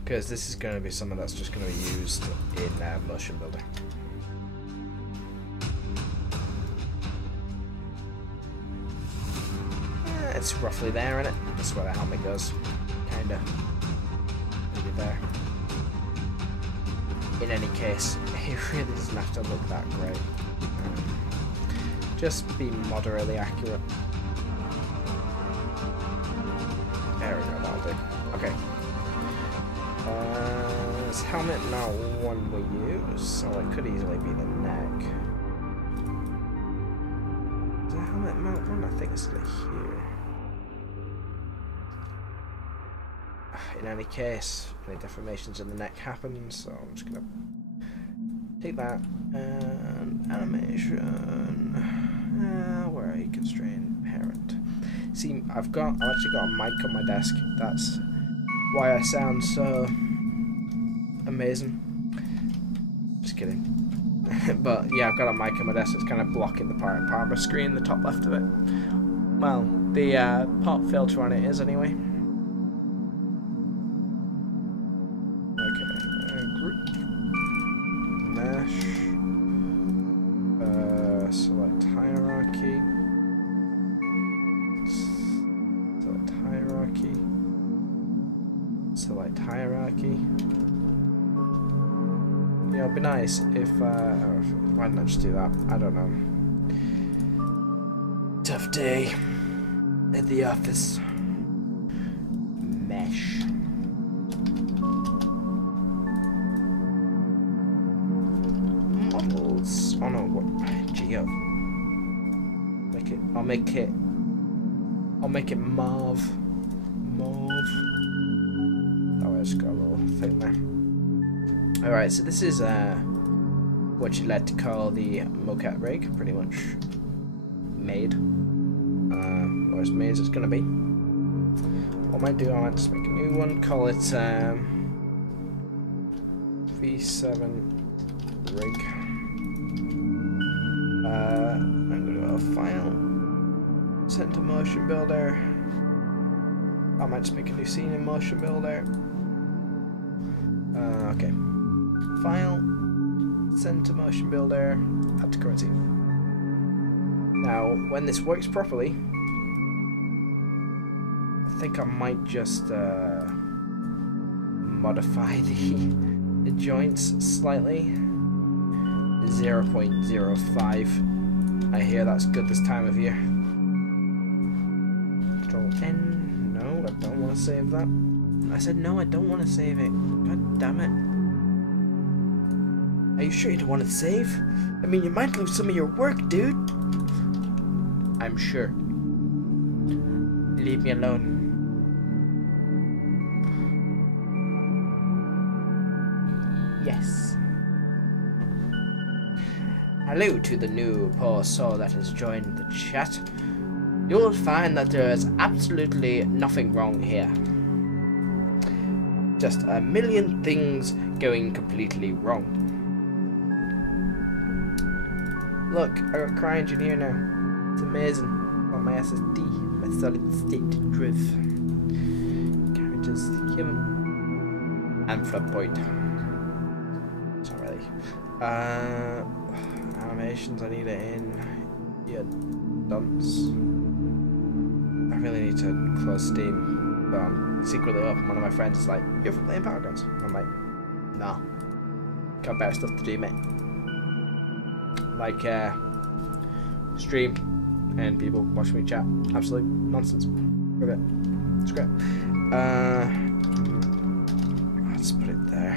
Because this is going to be something that's just going to be used in Motion Builder. It's roughly there, isn't it? That's where the helmet goes. Kinda. Maybe there. In any case, it really doesn't have to look that great. Just be moderately accurate. There we go, that'll do. Okay. This helmet not one we use, so it could easily be the neck. Is the helmet mount one? I think it's here. In any case, any deformations in the neck happen, so I'm just gonna take that and animation. Where are you? Constrained parent. See, I've actually got a mic on my desk. That's why I sound so amazing. Just kidding. But yeah, I've got a mic on my desk that's kind of blocking the part of my screen, the top left of it. Well, the pop filter on it is anyway. Select hierarchy. Select hierarchy. Select hierarchy. Yeah, it'd be nice if, why didn't I just do that? I don't know. Tough day at the office. Mesh. Models. Oh no, what? Geo. I'll make it mauve. Mauve. Oh, I just got a little thing there. Alright, so this is what you'd like to call the mocap rig, pretty much made. Or as made as it's gonna be. What I might do, I might just make a new one, call it V7 rig. I'm gonna go to file, send to Motion Builder. I might just make a new scene in Motion Builder. Okay. File, send to Motion Builder, add to current scene. Now, when this works properly, I think I might just modify the joints slightly. 0.05. I hear that's good this time of year. Control N. No, I don't want to save that. I said no, I don't want to save it. God damn it. Are you sure you don't want to save? I mean, you might lose some of your work, dude. I'm sure. Leave me alone. Yes. Hello to the new poor soul that has joined the chat. You will find that there is absolutely nothing wrong here. Just a million things going completely wrong. Look, I got CryEngineer now. It's amazing. On my SSD, my solid state drive. Characters, him, and Floodpoint. It's not really. Animations, I need it in. Yeah, dunce. I really need to close Steam, but I'm secretly open. One of my friends is like, "You're for playing Power Guns?" I'm like, "Nah, got better stuff to do, mate." Like stream and people watching me chat. Absolute nonsense. For a bit. It's great. Let's put it there.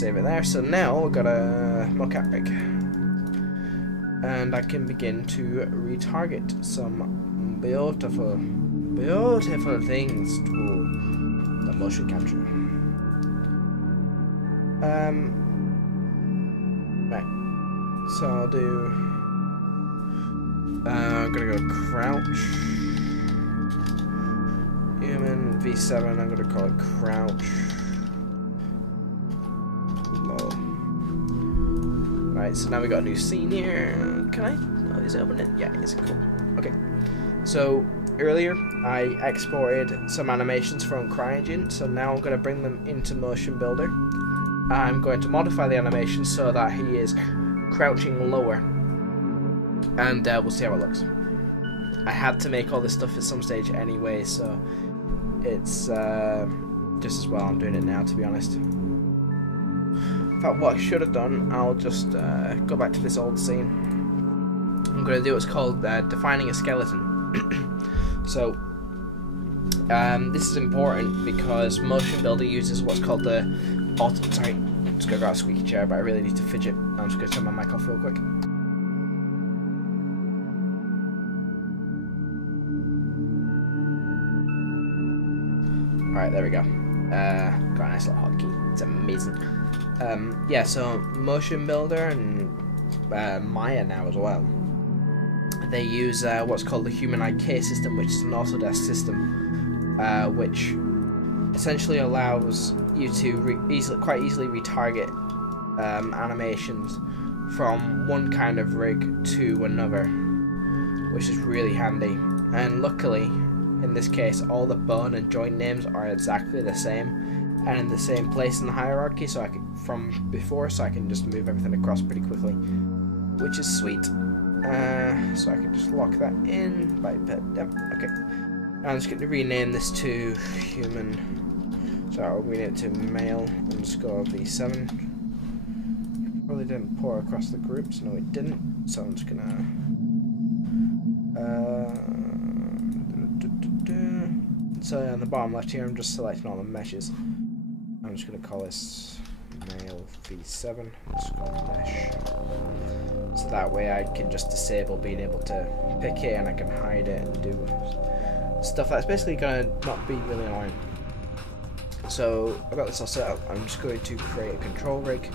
save it there. So now we've got a mocap rig. And I can begin to retarget some beautiful, beautiful things to the motion capture. Right. So I'll do. I'm gonna go crouch. Human V7. I'm gonna call it crouch. Low. Right, so now we got a new scene here. Can I? Oh, is it open it? Yeah, it's cool. Okay. So earlier I exported some animations from CryEngine, so now I'm going to bring them into Motion Builder. I'm going to modify the animation so that he is crouching lower, and we'll see how it looks. I had to make all this stuff at some stage anyway, so it's just as well I'm doing it now, to be honest. In fact, what I should have done, I'll just go back to this old scene. I'm going to do what's called defining a skeleton. So, this is important because Motion Builder uses what's called the sorry, I'm just going to grab a squeaky chair, but I really need to fidget. I'm just going to turn my mic off real quick. Alright, there we go. Got a nice little hotkey. It's amazing. Yeah, so Motion Builder and Maya now as well. They use what's called the Human IK system, which is an Autodesk system, which essentially allows you to quite easily retarget animations from one kind of rig to another, which is really handy. And luckily, in this case, all the bone and joint names are exactly the same and in the same place in the hierarchy, so I can from before, so I can just move everything across pretty quickly, which is sweet. So I can just lock that in by yep, okay. I'm just going to rename this to human. So I'll rename it to male underscore V7. Probably didn't pour across the groups. No, it didn't. So I'm just gonna. So on the bottom left here, I'm just selecting all the meshes. I'm just gonna call this male V7. Let's call mesh. So that way I can just disable being able to pick it, and I can hide it and do stuff that's basically gonna not be really annoying. So I've got this all set up. I'm just going to create a control rig,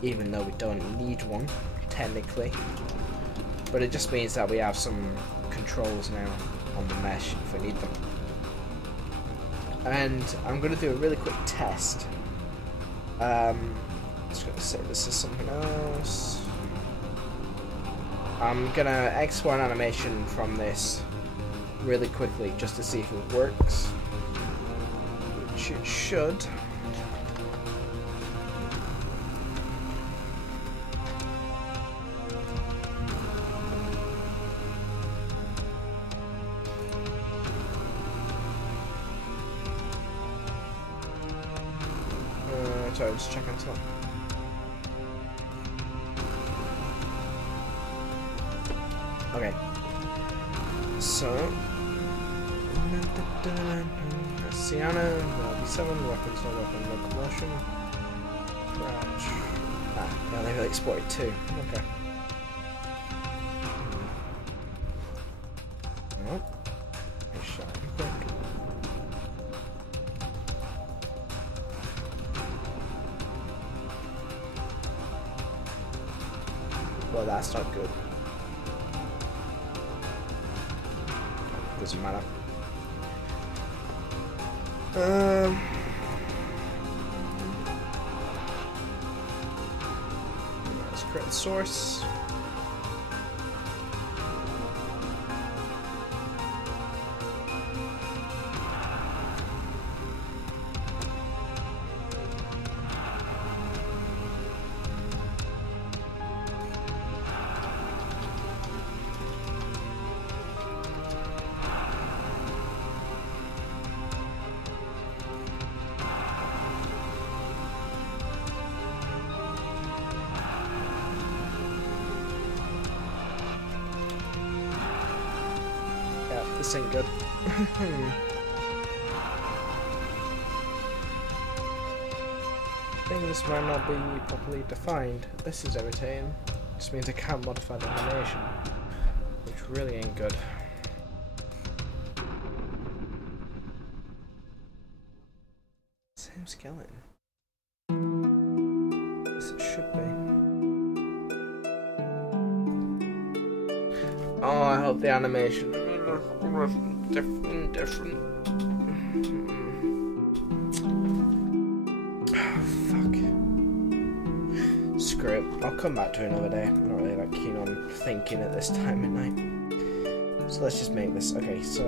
even though we don't need one technically, but it just means that we have some controls now on the mesh if we need them. And I'm going to do a really quick test. I'm just going to say this is something else. I'm going to export an animation from this really quickly just to see if it works, which it should. Sorry, just checking something. Okay. So Sienna, V7, weapons, no weapon, locomotion. Crouch. Ah, yeah, they've exported too. Okay. Nope. Nice shot. Quick. Well, that's not good. Doesn't matter. Let's create the source. This ain't good. Thing things might not be properly defined. This is irritating. Just means I can't modify the animation, which really ain't good. Same skeleton. Yes, it should be. Oh, I hope the animation different. Fuck. Screw it. I'll come back to it another day. I'm not really that keen on thinking at this time at night. So let's just make this. Okay, so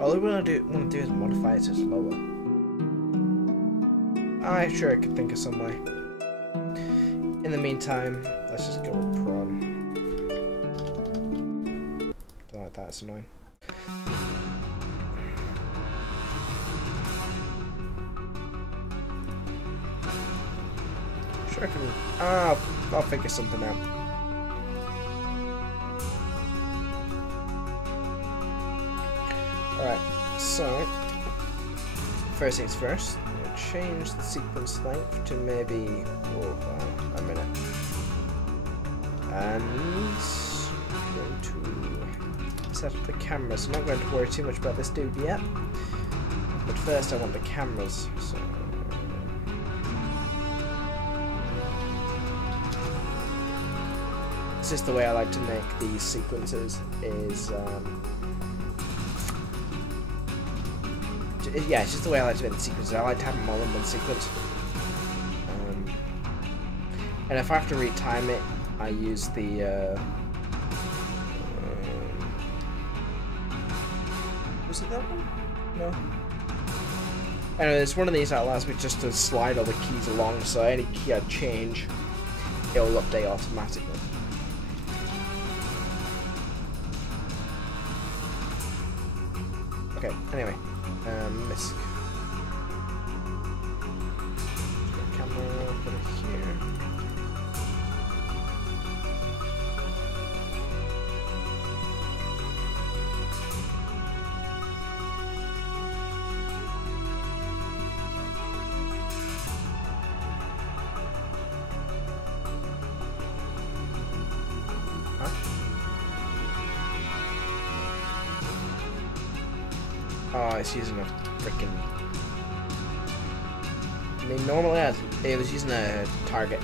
all we want to do is modify it so it's lower. I'm sure I could think of some way. In the meantime, let's just go with prawn. Don't like that, it's annoying. Sure I can. I'll figure something out. Alright, so first things first, I'm going to change the sequence length to maybe a minute. And I'm going to set up the cameras. I'm not going to worry too much about this dude yet. But first I want the cameras. So it's just the way I like to make these sequences is yeah, it's just the way I like to make the sequences. I like to have them all in one sequence. And if I have to retime it, I use the was it that one? No. Anyway, there's one of these that allows me just to slide all the keys along, so any key I change, it will update automatically. Okay, anyway, misc. Camera, put it here. Oh, it's using a freaking. I mean, normally it was using a target.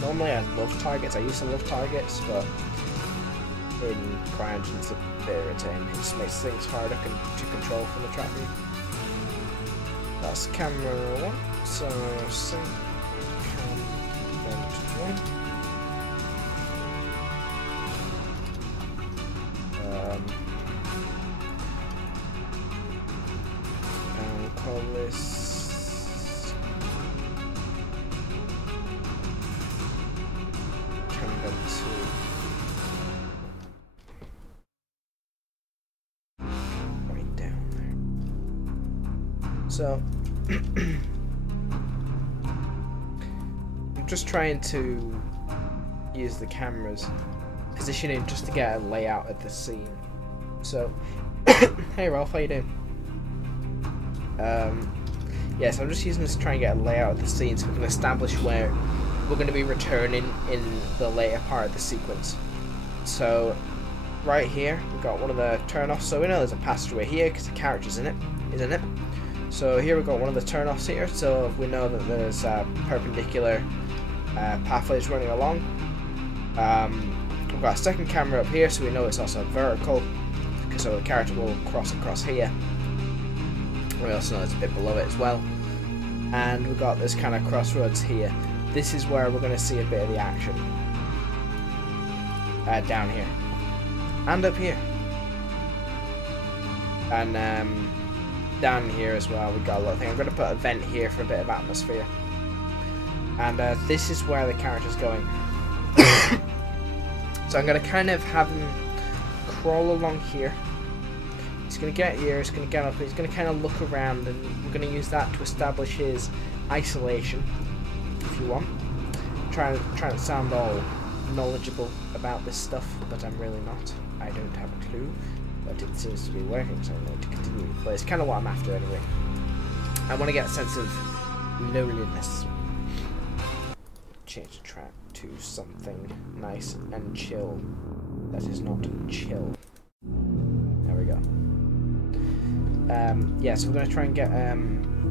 Normally I love targets. I used to love targets, but in CryEngine it's a bit irritating. It just makes things harder to control from the track view. That's camera 1. So sync cam event 1. Call this camera 2 right down there. So I'm just trying to use the camera's positioning just to get a layout of the scene. So hey Ralph, how you doing? Yeah, so I'm just using this to try and get a layout of the scene so we can establish where we're going to be returning in the later part of the sequence. So right here we've got one of the turn-offs, so we know there's a passageway here because the character's in it, isn't it? So here we've got one of the turn-offs here, so we know that there's perpendicular pathways running along. We've got a second camera up here, so we know it's also vertical, so the character will cross across here. We also know it's a bit below it as well. And we've got this kind of crossroads here. This is where we're going to see a bit of the action. Down here. And up here. And down here as well, we've got a lot of things. I'm going to put a vent here for a bit of atmosphere. And this is where the character's going. So I'm going to kind of have him crawl along here. He's going to get here, he's going to get up, he's going to kind of look around, and we're going to use that to establish his isolation, if you want. Trying to sound all knowledgeable about this stuff, but I'm really not. I don't have a clue, but it seems to be working, so I'm going to continue. But it's kind of what I'm after anyway. I want to get a sense of loneliness. Change the track to something nice and chill. That is not chill. There we go. Yeah, so we're going to try and get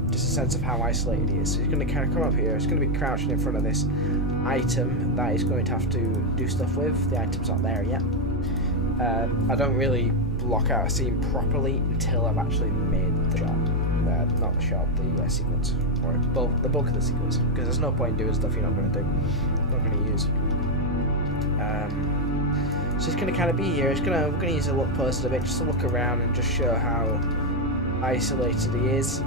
just a sense of how isolated he is. So he's going to kind of come up here. He's going to be crouching in front of this item that he's going to have to do stuff with. The item's not there yet. I don't really block out a scene properly until I've actually made the shot. Not the shot, the sequence. Or the bulk of the sequence. Because there's no point in doing stuff you're not going to do. Not going to use. So he's going to kind of be here. We're going to use a look post a bit just to look around and just show how isolated he is.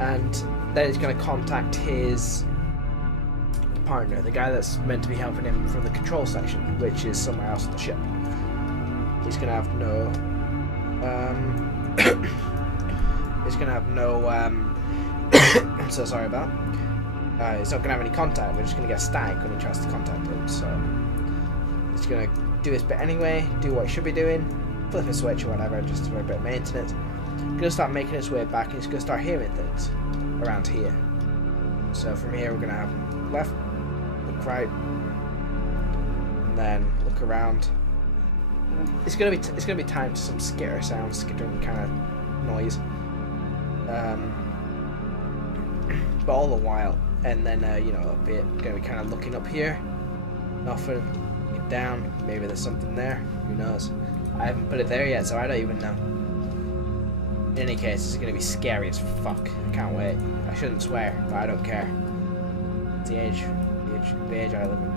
And then he's going to contact his partner, the guy that's meant to be helping him from the control section, which is somewhere else on the ship. He's going to have no he's going to have no I'm so sorry about he's not going to have any contact. We're just going to get static when he tries to contact him. So he's going to do his bit anyway, do what he should be doing, flip a switch or whatever, just for a bit of maintenance. Going to start making his way back, and he's going to start hearing things around here. So from here we're going to have him left, look right, and then look around. It's going to be timed to some skitter sounds, skittering kind of noise, but all the while. And then you know, up here, going to be kind of looking up here, nothing, get down. Maybe there's something there. Who knows? I haven't put it there yet, so I don't even know. In any case, it's going to be scary as fuck. I can't wait. I shouldn't swear, but I don't care. It's the age I live in.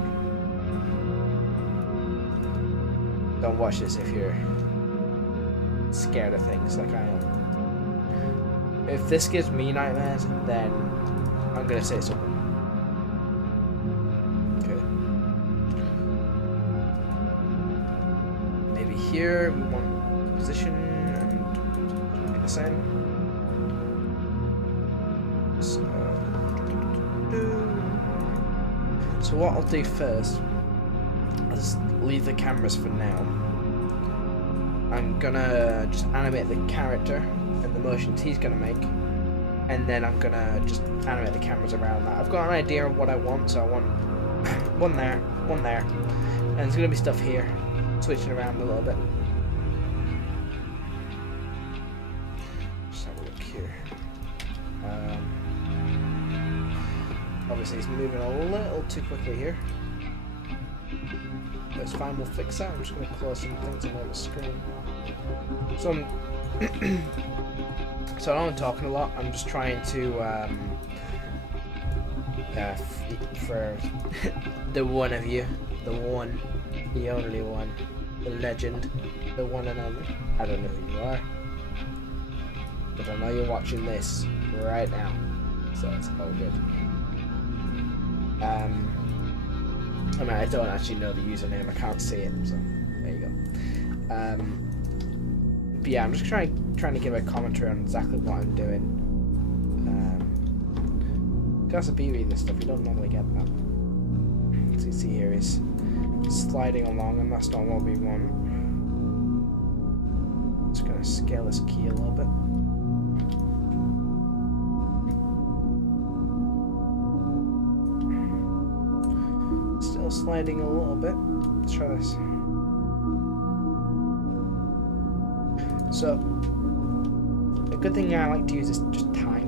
Don't watch this if you're scared of things like I am. If this gives me nightmares, then I'm going to say something. Okay. Maybe here we want position. The same. So what I'll do first, I'll just leave the cameras for now. I'm gonna just animate the character and the motions he's gonna make, and then I'm gonna just animate the cameras around that. I've got an idea of what I want, so I want one there, and there's gonna be stuff here, switching around a little bit. Obviously he's moving a little too quickly here. That's fine, we'll fix that. I'm just going to close some things on the screen. So I know I'm talking a lot. I'm just trying to for the one of you, the one, the only one, the legend, the one and only. I don't know who you are, but I know you're watching this right now, so it's all good. I mean, I don't actually know the username, I can't see it, so there you go. But yeah, I'm just trying to give a commentary on exactly what I'm doing. Because of BB this stuff, you don't normally get that. As you see here, he's sliding along, and that's not what we want. Just gonna scale this key a little bit. Sliding a little bit. Let's try this. So, a good thing I like to use is just time.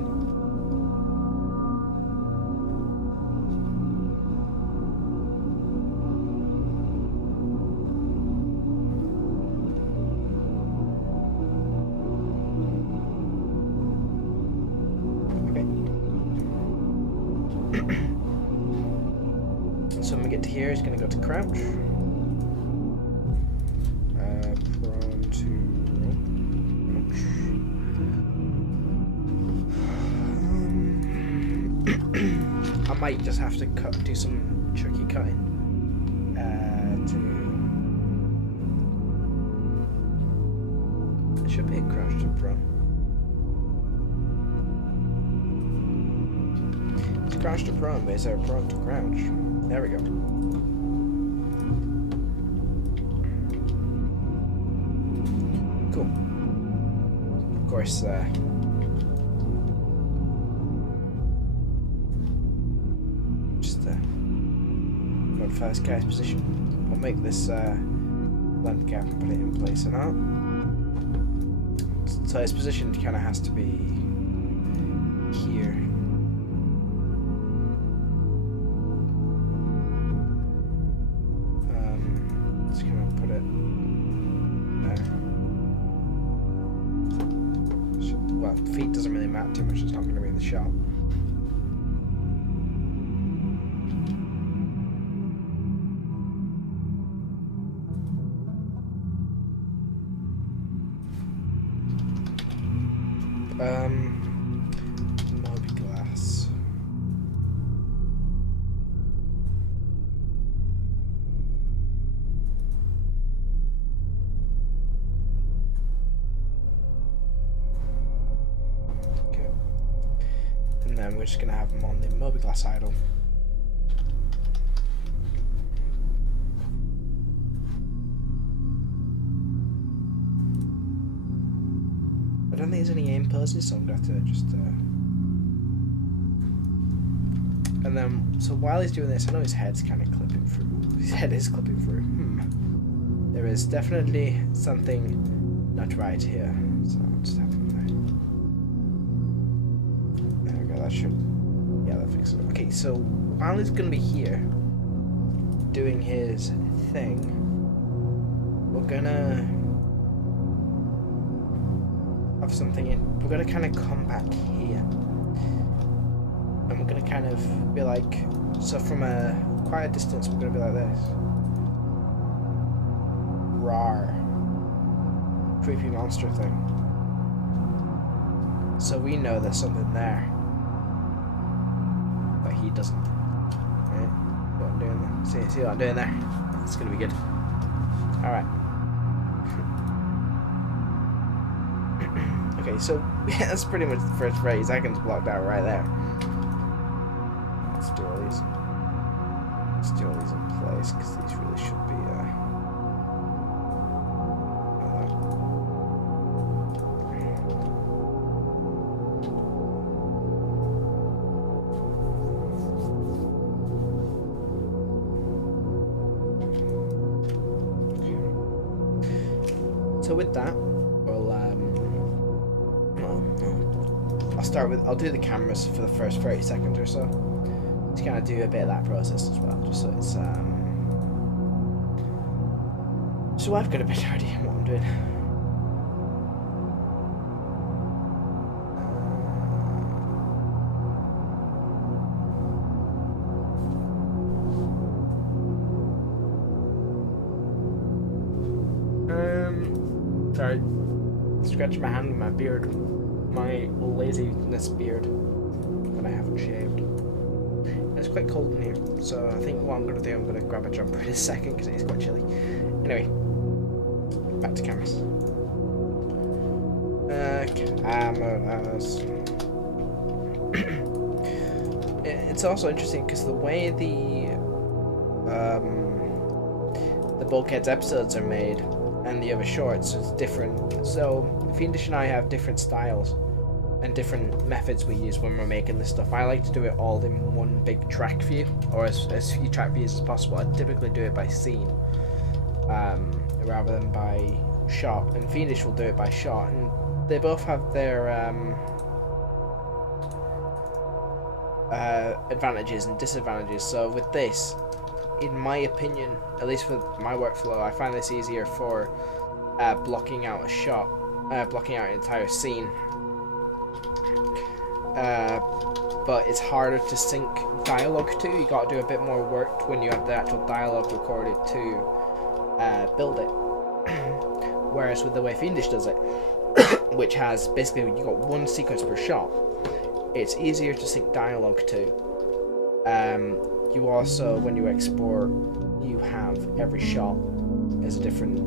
So when we get to here, he's going to go to crouch. Prone to crouch. I might just have to do some tricky cutting. It should be a crouch to prone. It's crouch to prone, but is there a prone to crouch? There we go. Cool. Of course, just modify this guy's position. I'll make this blend gap and put it in place and out. So his position kind of has to be here. Just gonna put it there. Well, feet doesn't really matter too much. It's not going to be in the shot. Moby-glass. Okay. And then we're just going to have them on the Moby-glass idle. I don't think there's any aim poses, so I'm going to have to just... And then, so while he's doing this, I know his head's kind of clipping through. His head is clipping through. There is definitely something not right here. So I'll just have him there. There we go, that should... Yeah, that fixes it. Okay, so while he's going to be here, doing his thing, we're going to... have something in. We're gonna kind of come back here, and we're gonna kind of be like, so from quite a distance, we're gonna be like this. Rawr. Creepy monster thing. So we know there's something there, but he doesn't. Right? See what I'm doing there? See what I'm doing there? It's gonna be good. All right. Okay, so yeah, that's pretty much the first phrase. I can blocked out right there. Let's do all these. Let's do all these in place because these really should be. So with that, we'll I'll do the cameras for the first 30 seconds or so. Just kind of do a bit of that process as well, just so it's so I've got a better idea of what I'm doing. Sorry, scratching my hand with my beard. My laziness beard when I haven't shaved. And it's quite cold in here, so I think what I'm going to do, I'm going to grab a jumper in a second because it is quite chilly. Anyway, back to cameras. Cameras. It's also interesting because the way the Bulkheads episodes are made and the other shorts is different. So Fiendish and I have different styles and different methods we use when we're making this stuff. I like to do it all in one big track view, or as few track views as possible. I typically do it by scene rather than by shot, and Fiendish will do it by shot, and they both have their advantages and disadvantages. So with this, in my opinion, at least for my workflow, I find this easier for blocking out a shot, blocking out an entire scene. But it's harder to sync dialogue to. You got to do a bit more work when you have the actual dialogue recorded to build it. Whereas with the way Fiendish does it, which has basically you got one sequence per shot, it's easier to sync dialogue to. You also, when you export, you have every shot as a different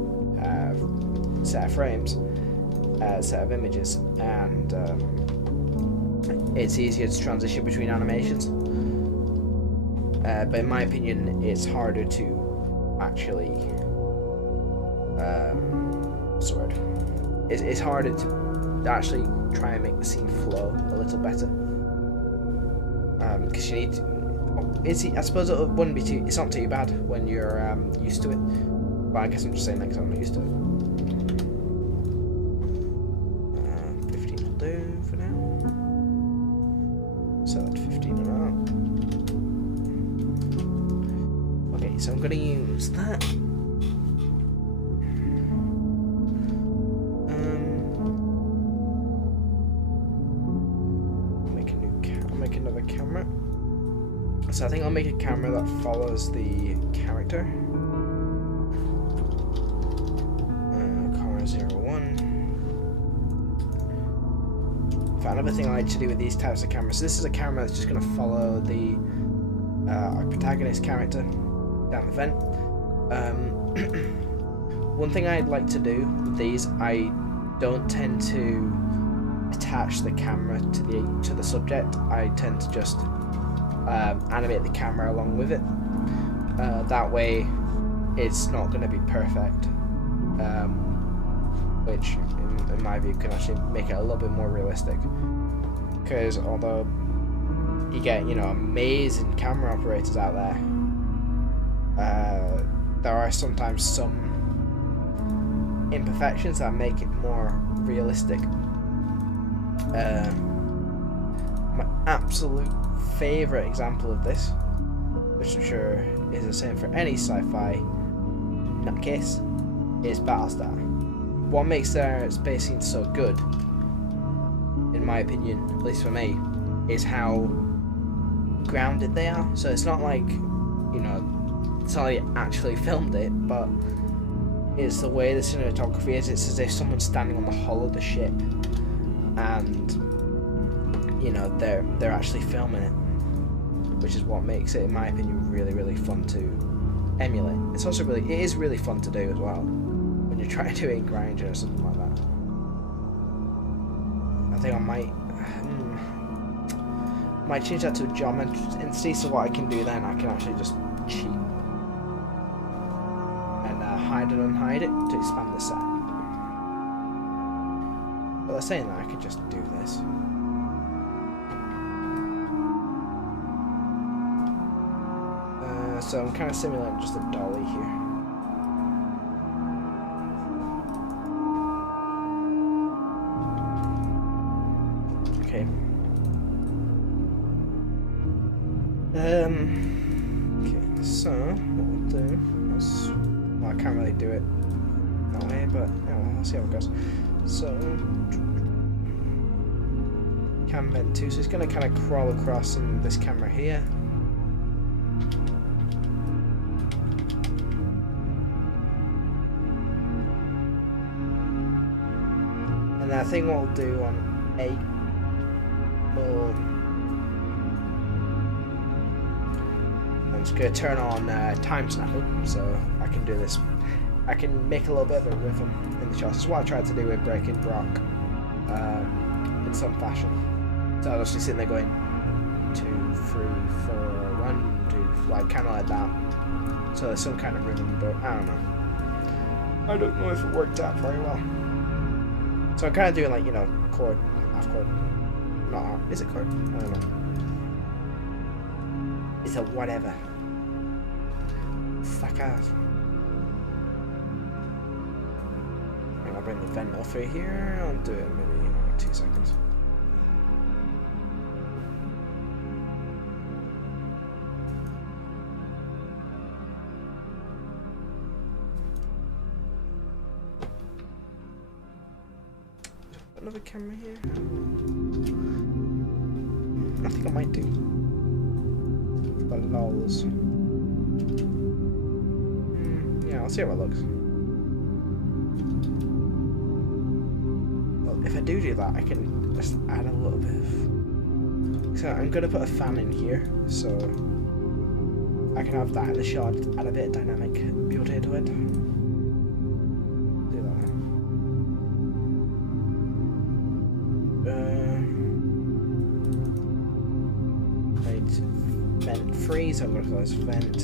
set of frames, set of images, and it's easier to transition between animations. But in my opinion, it's harder to actually what's the word? It's harder to actually try and make the scene flow a little better, because you need to, I suppose it wouldn't be too. It's not too bad when you're used to it. But I guess I'm just saying that because I'm not used to it. 15 will do for now. So that's 15 of that. Okay, so I'm going to use that. I'll make another camera. So I think I'll make a camera that follows the character. Car 01. Another thing I like to do with these types of cameras. So this is a camera that's just going to follow the our protagonist character down the vent. One thing I'd like to do with these, I don't tend to attach the camera to the subject. I tend to just animate the camera along with it. That way it's not going to be perfect, which in my view can actually make it a little bit more realistic, because although you get, you know, amazing camera operators out there, there are sometimes some imperfections that make it more realistic. My absolute favourite example of this, which I'm sure is the same for any sci-fi nutcase, is Battlestar. What makes their space scenes so good, in my opinion, at least for me, is how grounded they are. So it's not like, you know, it's not like you actually filmed it, but it's the way the cinematography is. It's as if someone's standing on the hull of the ship, and you know they're actually filming it, which is what makes it, in my opinion, really, really fun to emulate. It's also it is really fun to do as well when you're trying to do it in CryEngine or something like that. I think I might change that to a geometry entity, so what I can do then, I can actually just cheat and hide and unhide it to expand the set. But they're saying that I could just do this. So I'm kind of simulating just a dolly here. Okay. Okay, so what we'll do is, well, I can't really do it that way, but yeah, well, we'll see how it goes. So cam vent 2, so it's going to kind of crawl across in this camera here. And I think what we'll do on 8, I'm just going to turn on time snapping, so I can do this. I can make a little bit of a rhythm in the shots. That's what I tried to do with Breaking Rock in some fashion. So I was actually sitting there going 2, 3, 4, 1, 2, like kind of like that. So there's some kind of rhythm, but I don't know. I don't know if it worked out very well. So I'm kind of doing like, you know, chord, half chord. Not, is it chord? I don't know. It's a whatever. Fuck off. I'll bring the vent over here. I'll do it maybe in 2 seconds. Another camera here. I think I might do. But lols. Yeah, I'll see how it looks. Well, if I do that, I can just add a little bit of. So I'm gonna put a fan in here, so I can have that in the shot, add a bit of dynamic beauty to it. Vent free, so I'm going to close vent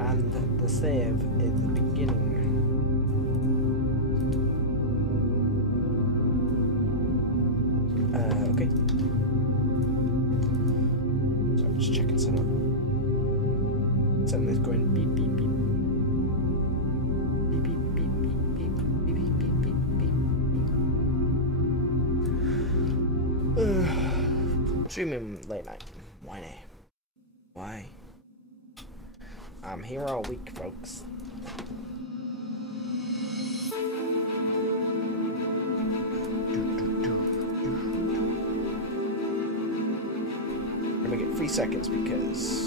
and the save is the beginning. Okay. Streaming late night. Why not? Why? I'm here all week, folks. I'm gonna get 3 seconds because.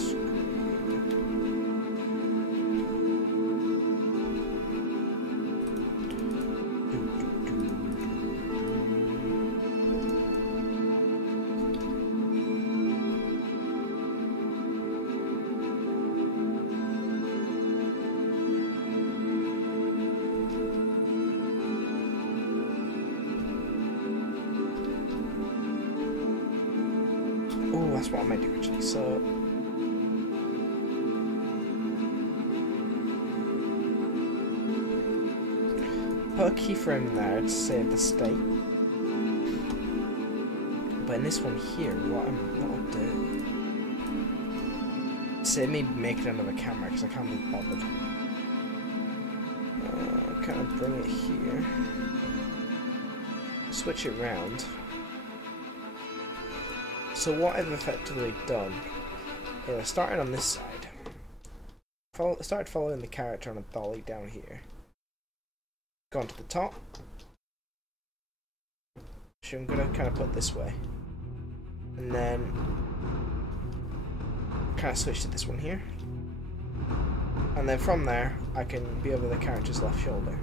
That's what I meant to actually. So put a keyframe there to save the state. But in this one here, what I'll do, save me making another camera because I can't be bothered. Kind of bring it here, switch it round. So what I've effectively done is I started on this side, started following the character on a dolly down here, gone to the top, so I'm going to kind of put this way, and then kind of switch to this one here, and then from there I can be over the character's left shoulder,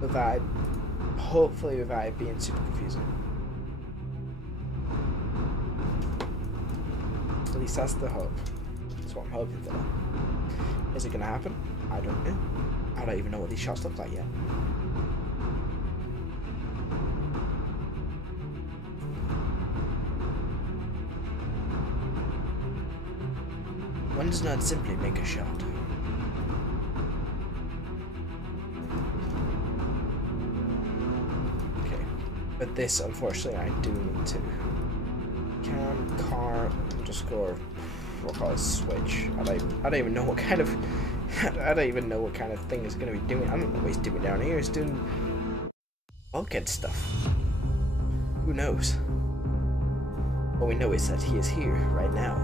without, hopefully without it being super confusing. At least that's the hope. That's what I'm hoping for. Is it gonna happen? I don't know. I don't even know what these shots look like yet. One does not simply make a shot. Okay. But this, unfortunately, I do need to. Cam, car, underscore, we'll call it switch. I don't even know what kind of I don't even know what kind of thing it's gonna be doing. I don't know what he's doing down here. He's doing Bulkhead stuff. Who knows? All we know is that he is here right now.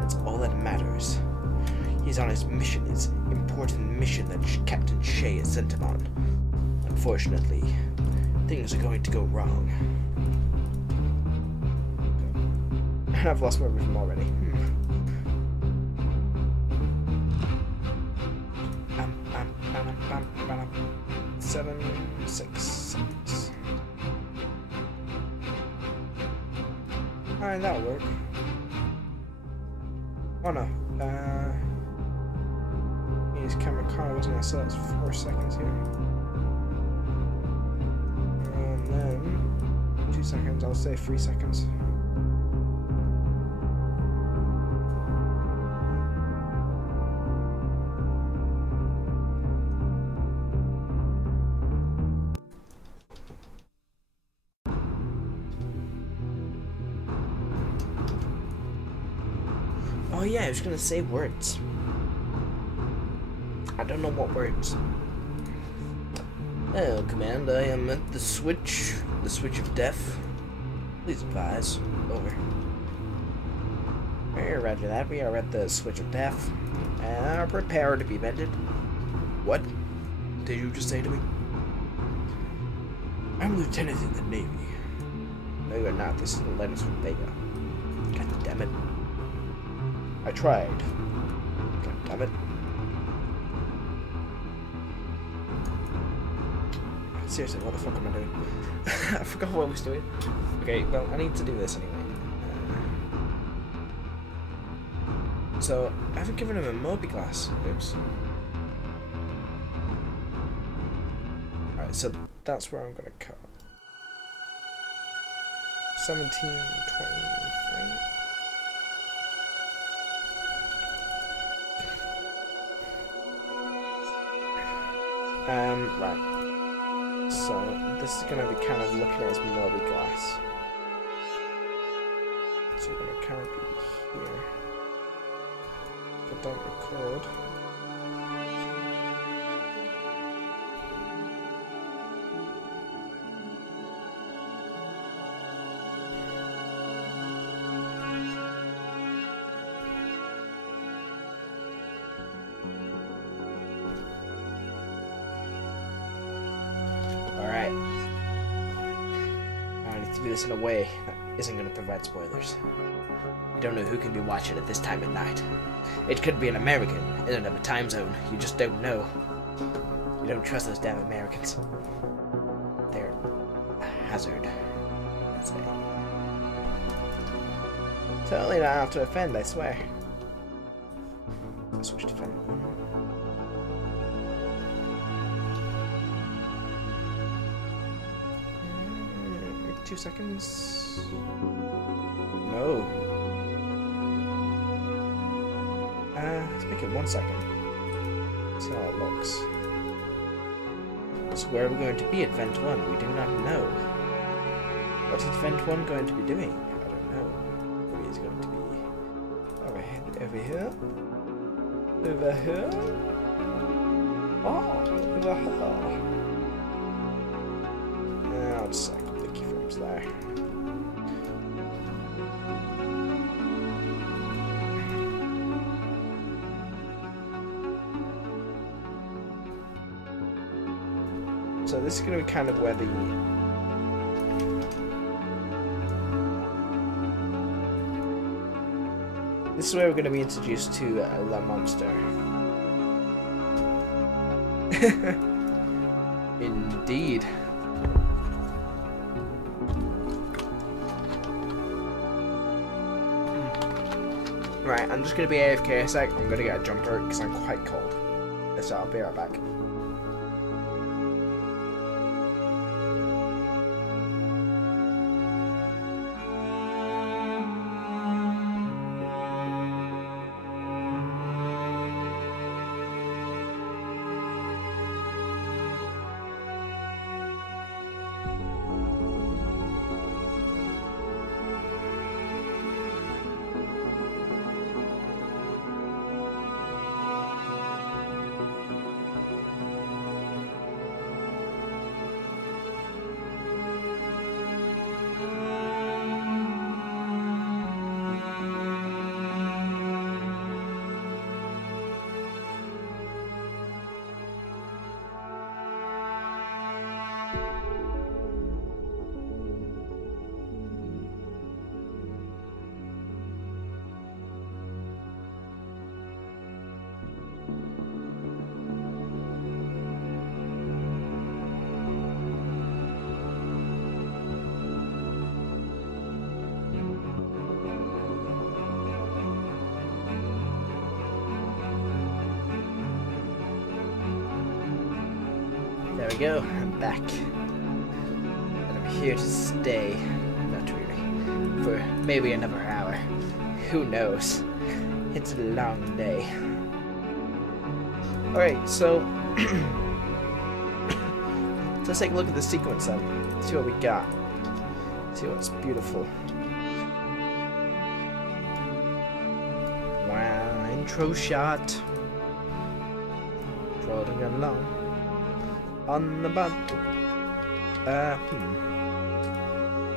That's all that matters. He's on his mission, his important mission that Captain Shea has sent him on. Unfortunately, things are going to go wrong. I've lost my rhythm already. 7, 6, 6. Alright, that'll work. Oh no. Use camera car, wasn't it? So that's 4 seconds here. And then 2 seconds, I'll say 3 seconds. Oh yeah, I was gonna say words. I don't know what words. Oh, Command, I am at the switch of death. Please advise. Over. Roger that, we are at the switch of death. Prepare to be vented. What did you just say to me? I'm a lieutenant in the Navy. No, you're not. This is the letters from Vega. God damn it. I tried. God damn it. Seriously, what the fuck am I doing? I forgot what I was doing. Okay, well, I need to do this anyway. So, I haven't given him a Moby glass. Oops. Alright, so that's where I'm gonna cut. 1723. Right. So this is gonna be kind of looking at his Moby glass. So we're gonna kind of be here. If I don't record. this in a way that isn't going to provide spoilers. You don't know who could be watching at this time at night. It could be an American in another time zone. You just don't know. You don't trust those damn Americans. They're a hazard, I'd say. Totally not out to offend, I swear. I'll switch to vent 1. 2 seconds. No. Let's make it 1 second. See how it looks. So where are we going to be at vent 1? We do not know. What is vent 1 going to be doing? I don't know. Maybe it's going to be over here. Over here. Oh, over here. I'll just cycle the keyframes there. So this is going to be kind of where the this is where we're going to be introduced to the monster. Indeed. Right, I'm just going to be AFK a sec. I'm going to get a jumper because I'm quite cold. So I'll be right back. There we go, I'm back. And I'm here to stay. Not really. For maybe another hour. Who knows? It's a long day. Alright, so let's take a look at the sequence then. See what we got. See what's beautiful. Wow, intro shot. Trotting along on the bump.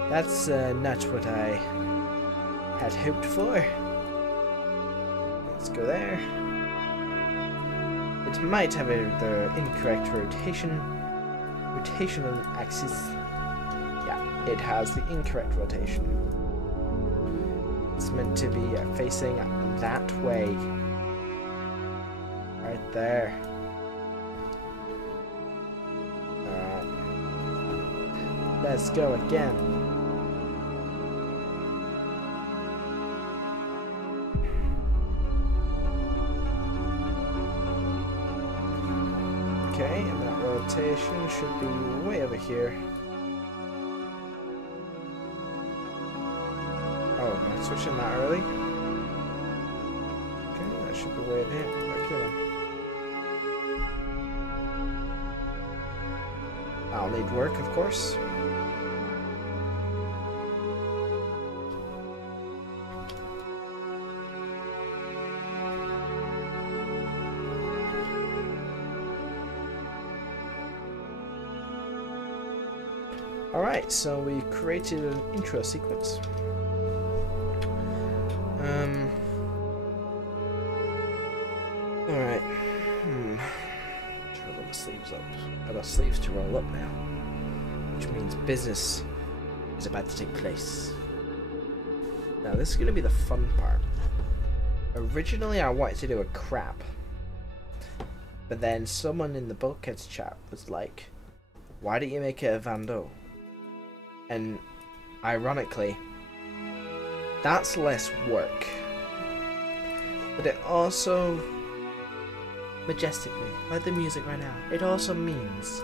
That's not what I had hoped for. Let's go there. It might have the incorrect rotational axis. Yeah, it has the incorrect rotation. It's meant to be facing that way. Right there. Let's go again. Okay, and that rotation should be way over here. Oh, am I switching that early? Okay, that should be way in here. Okay then. I'll need work, of course. Alright, so we created an intro sequence. Alright. Roll the sleeves up. I got sleeves to roll up now. Which means business is about to take place. Now this is going to be the fun part. Originally I wanted to do a crab, but then someone in the Bulkheads chat was like, why don't you make it a Vandal? And ironically, that's less work, but it also, majestically, like the music right now, it also means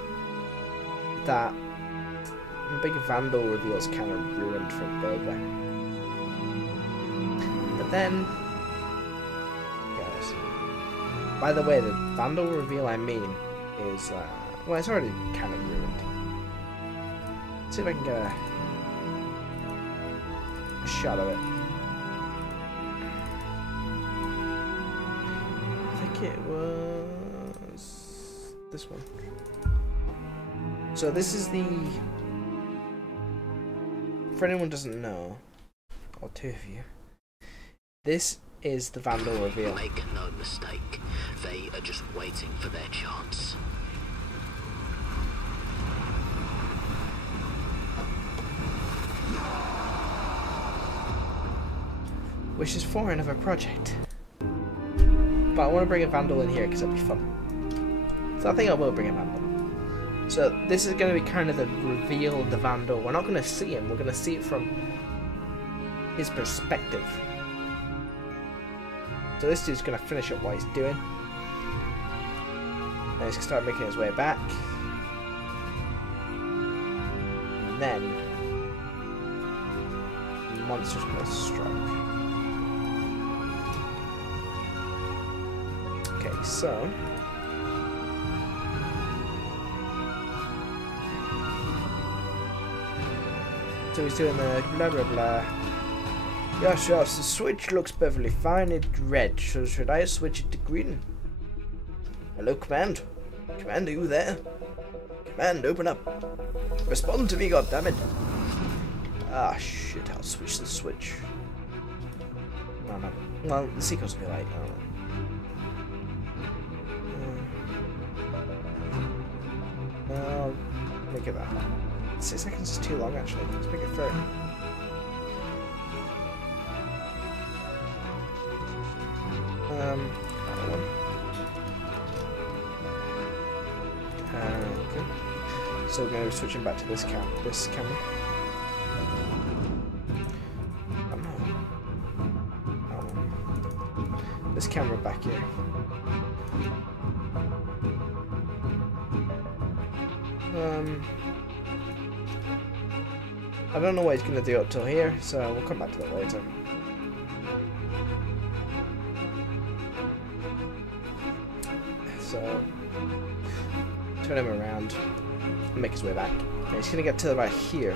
that big Vandal reveals kind of ruined for Burger. But then, guys, by the way, the Vandal reveal I mean is, well, it's already kind of ruined. Let's see if I can get a shot of it. I think it was this one. So this is the, for anyone who doesn't know, or two of you, this is the Vandal reveal. Make no mistake, they are just waiting for their chance. Which is foreign of a project. But I want to bring a Vandal in here because it'll be fun. So I think I will bring a Vandal. So this is going to be kind of the reveal of the Vandal. We're not going to see him, we're going to see it from his perspective. So this dude's going to finish up what he's doing. And he's going to start making his way back. And then the monster's going to strike. Okay, so he's doing the blah blah blah. Yes, the switch looks perfectly fine. It's red, so should I switch it to green? Hello, Command. Command, are you there? Command, open up. Respond to me, goddammit. Ah, shit, I'll switch the switch. No, no. Well, the sequence will be like, I don't know. I'll make it that. 6 seconds is too long, actually. Let's make it 30. That one. Okay. So we're going to be switching back to this camera. Oh no. That one. This camera back here. I don't know what he's going to do up till here, so we'll come back to that later. So, turn him around and make his way back. And he's going to get to about here.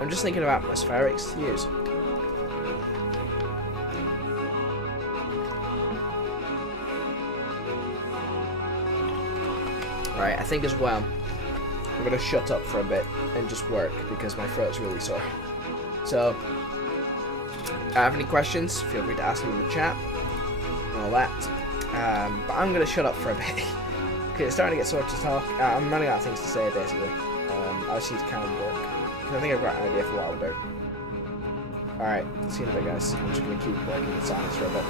I'm just thinking of atmospherics to use. Right, I think as well, I'm going to shut up for a bit and just work because my throat's really sore. So, if I have any questions, feel free to ask them in the chat and all that. But I'm going to shut up for a bit because it's starting to get sore to talk. I'm running out of things to say basically. I just need to kind of work. I think I've got an idea for what I'll do. Alright, see you in a bit, guys. I'm just going to keep working in silence for a bit.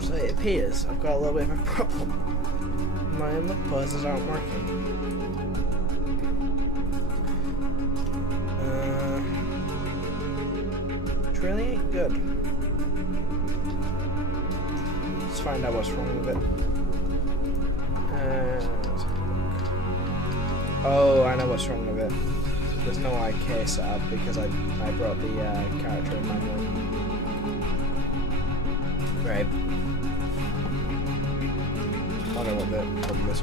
So it appears I've got a little bit of a problem. My look poses aren't working. Which really ain't good. Let's find out what's wrong with it. Oh, I know what's wrong with it. There's no IK set up because I brought the character in manually. Right. I don't know what the problem is.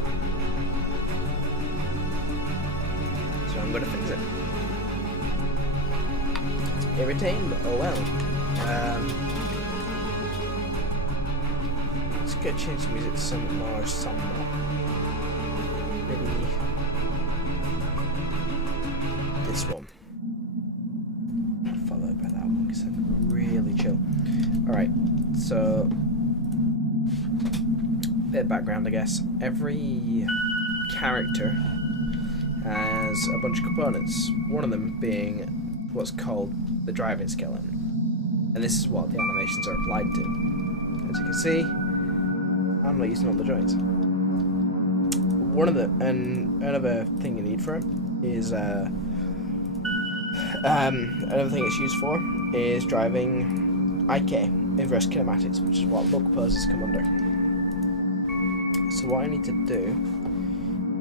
So I'm gonna fix it. It's irritating, but oh well. Let's go change the music to something more somber. Maybe this one. Followed by that one because I'm really chill. Alright, so bit of background, I guess. Every character has a bunch of components, one of them being what's called the driving skeleton. And this is what the animations are applied to. As you can see, I'm not using all the joints. Another thing you need for it is another thing it's used for is driving IK, inverse kinematics, which is what look poses come under. So what I need to do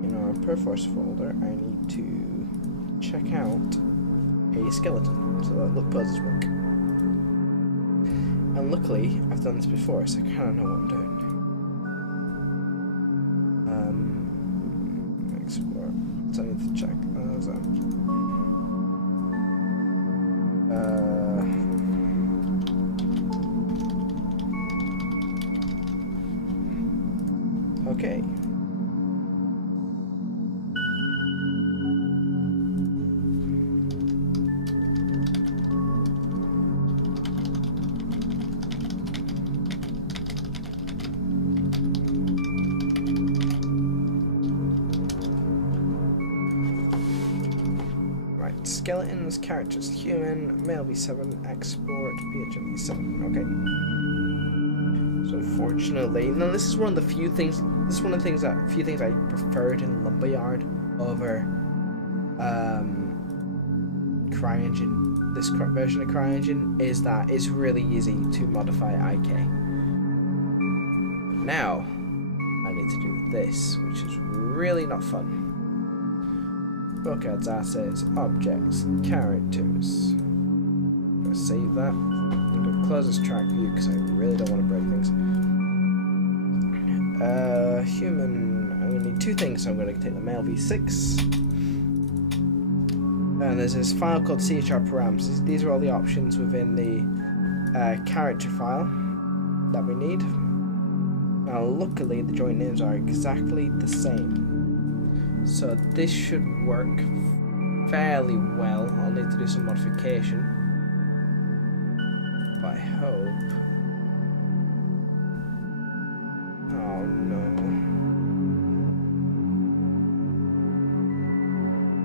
in our Perforce folder, I need to check out a skeleton so that look poses work. And luckily, I've done this before, so I kind of know what I'm doing. Export. So I need to check those out. Okay. Skeletons, characters, human, male V7, export, PHM V7. Okay. So unfortunately, now this is one of the few things. This is one of the few things I preferred in Lumberyard over CryEngine. This version of CryEngine is that it's really easy to modify IK. Now I need to do this, which is really not fun. Bulkheads, assets, objects, characters. I'm going to save that. I'm going to close this track view because I really don't want to break things. Human. I'm going to need two things, so I'm going to take the male V6. And there's this file called CHR params. These are all the options within the character file that we need. Now, luckily, the joint names are exactly the same. So this should work fairly well. I'll need to do some modification. But I hope... Oh no.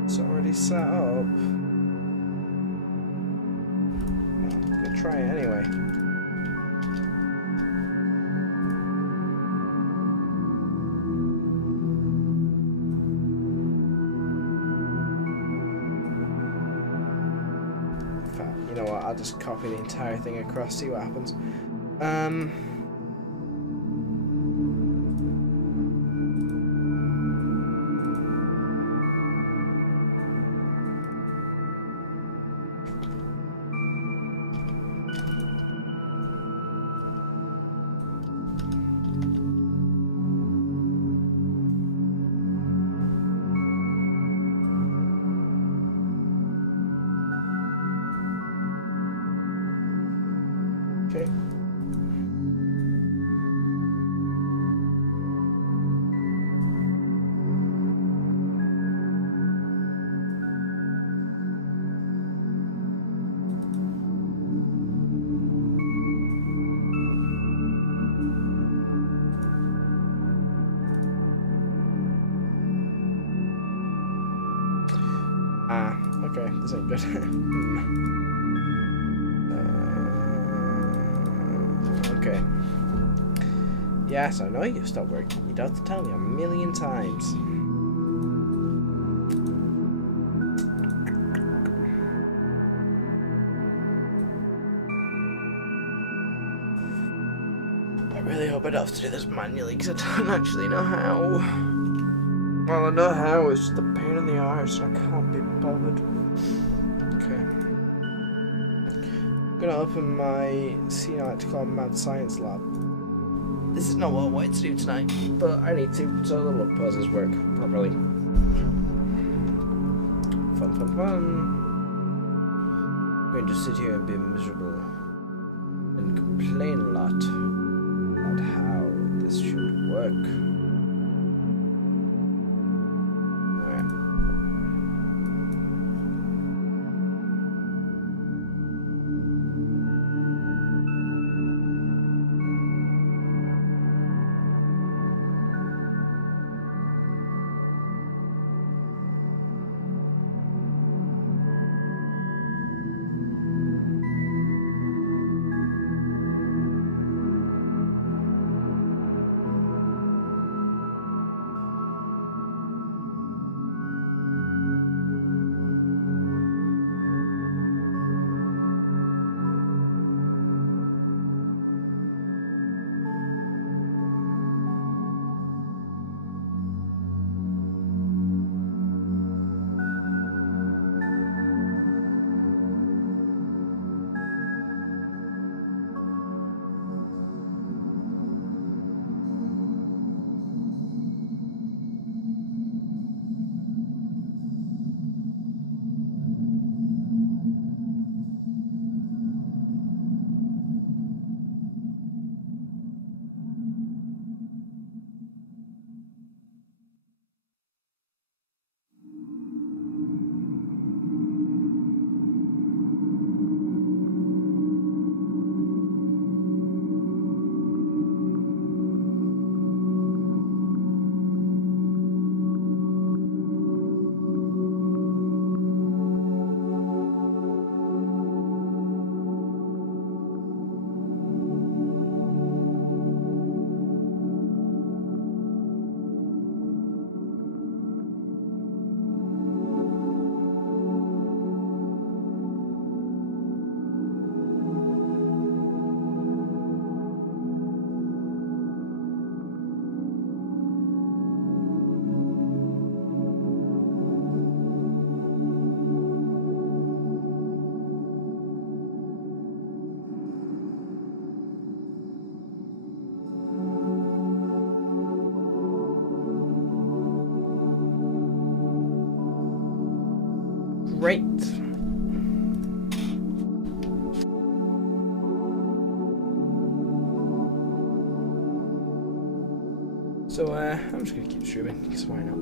It's already set up. I'm gonna try it anyway. You know what, I'll just copy the entire thing across, see what happens. Okay. Okay, this ain't good. Okay. Yes, I know you've stopped working. You don't have to tell me a million times. I really hope I don't have to do this manually because I don't actually know how. Well, I know how, it's just a pain in the arse and I can't be bothered. Okay. I'm gonna open my senior electrical and mad science lab. This is not what I wanted to do tonight, but I need to, so the look poses work properly. Fun, fun, fun. I'm going to sit here and be miserable and complain a lot about how this should work. Alright. Great. So, I'm just gonna keep streaming, because why not?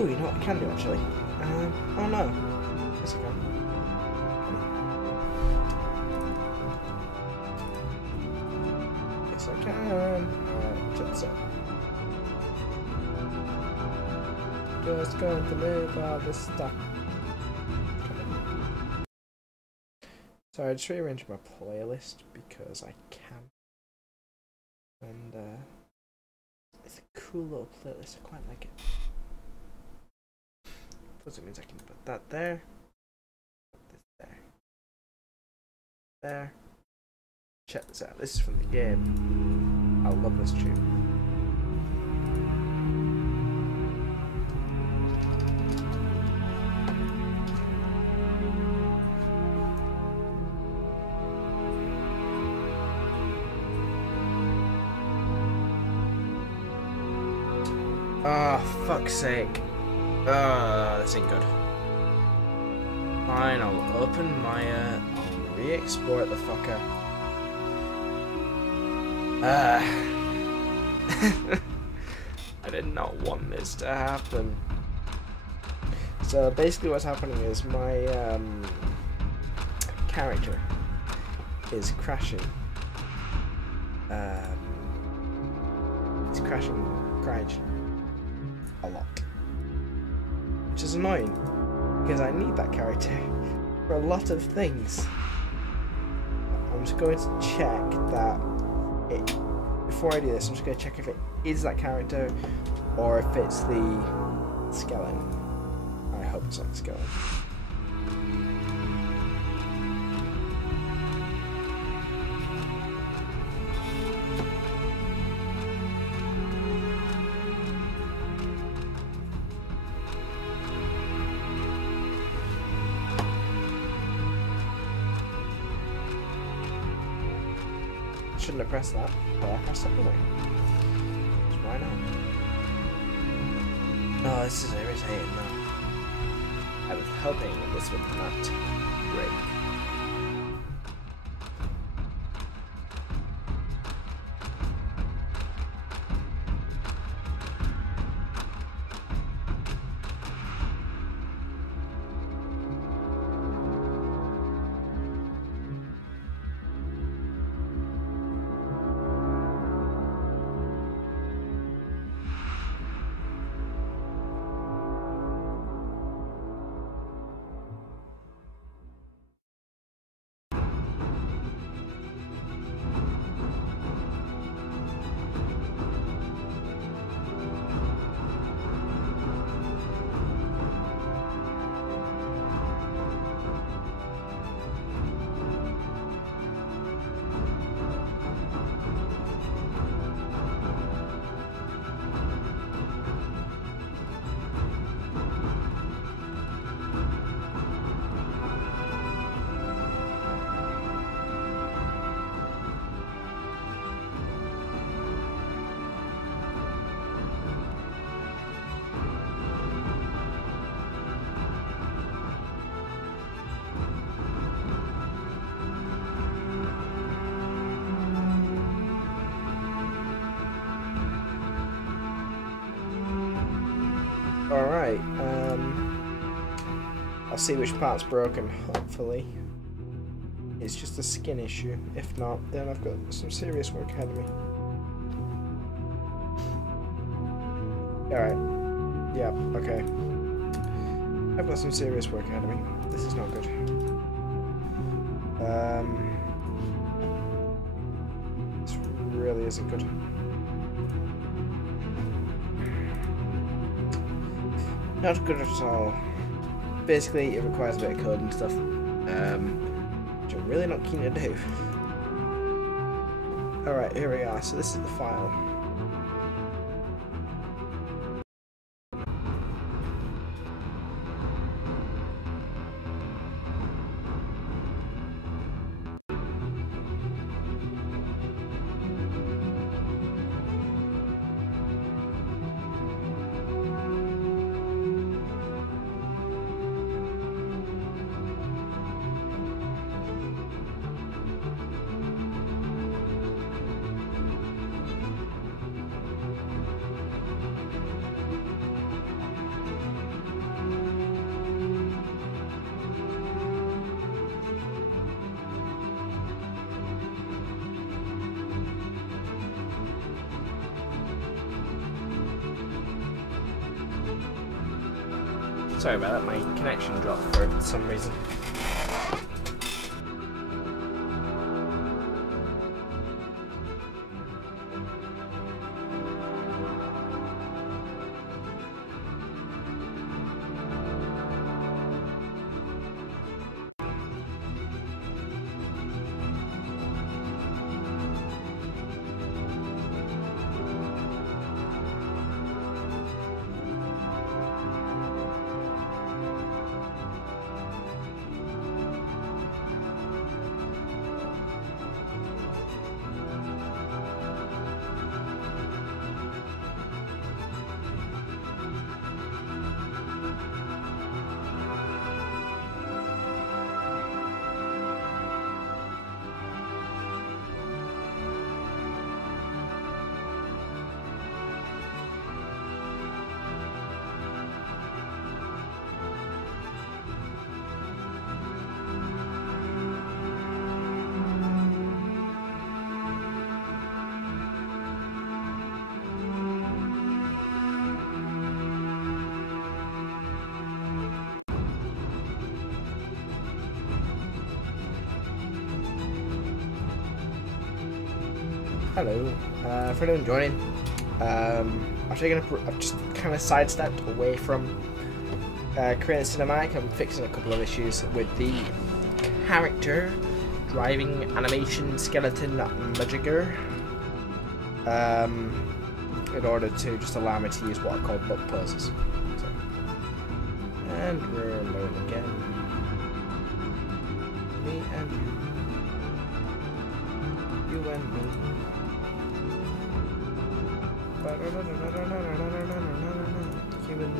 Oh, you know what I can do actually? Oh no. Yes, I can. Yes, I can. Check this out. Just going to move all this stuff. So I just rearranged my playlist because I can. And it's a cool little playlist, I quite like it. Plus it means I can put that there. Put this there. There. Check this out, this is from the game. I love this tune. Oh, fuck's sake. This ain't good. Fine, I'll open Maya. I'll re-export the fucker. I did not want this to happen. So basically what's happening is my character is crashing. It's crashing a lot, which is annoying because I need that character for a lot of things. I'm just going to check that before I do this. I'm just going to check if it is that character or if it's the skeleton. I hope it's not the skeleton. Shouldn't have pressed that, but I pressed it anyway. So why not? Oh, this is irritating though. I was hoping this would not break. Alright, I'll see which part's broken, hopefully. It's just a skin issue. If not, then I've got some serious work ahead of me. Alright. Yeah, okay. I've got some serious work ahead of me. This is not good. This really isn't good. Not good at all. Basically, it requires a bit of code and stuff, which I'm really not keen to do. Alright, here we are. So this is the file. Sorry about that, my connection dropped for some reason. Hello, for anyone joining, I've just kind of sidestepped away from creating cinematic. I'm fixing a couple of issues with the character driving animation skeleton Majigger, in order to just allow me to use what are called book poses. So, and we're alone again. Me and you. You and me. Human.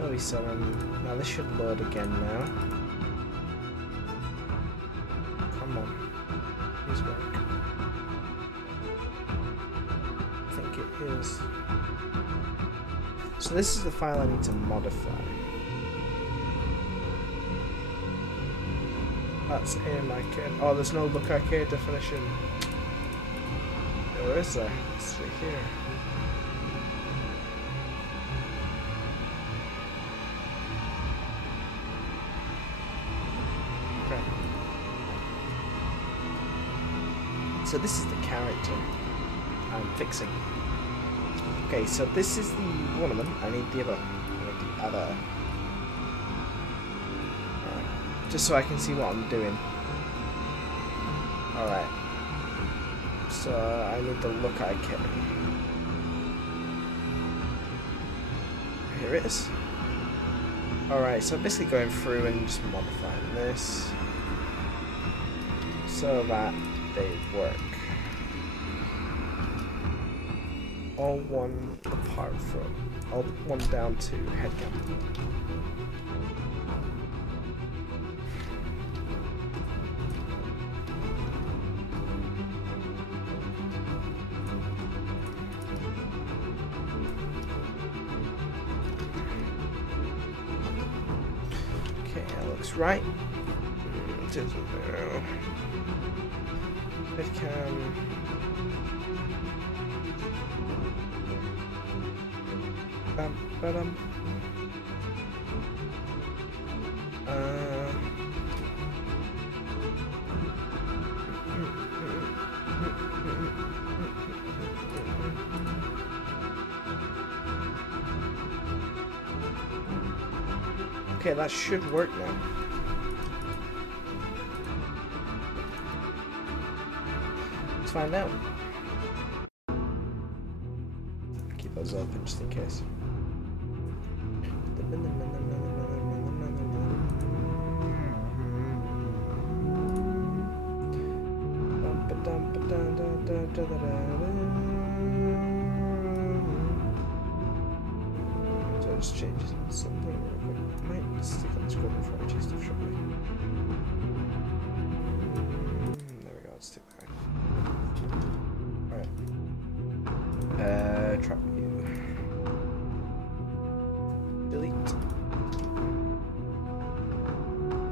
Oh, we saw him. Now this should load again now. Come on. Please work. I think it is. So this is the file I need to modify. That's in arcade. Oh, there's no look arcade definition. Where is there? It's right here. Okay. So this is the character I'm fixing. Okay, so this is the one of them. I need the other. Just so I can see what I'm doing. Alright. So I need the look I carry. Here it is. Alright, so I'm basically going through and just modifying this so that they work. All one apart from, all one down to headcam. Right. It can. Okay, that should work now. Let's find out. Keep those open just in case. So just changes something. Might stick on the screen before I choose to show me. There we go, let's stick that. Alright. Trap view. Delete.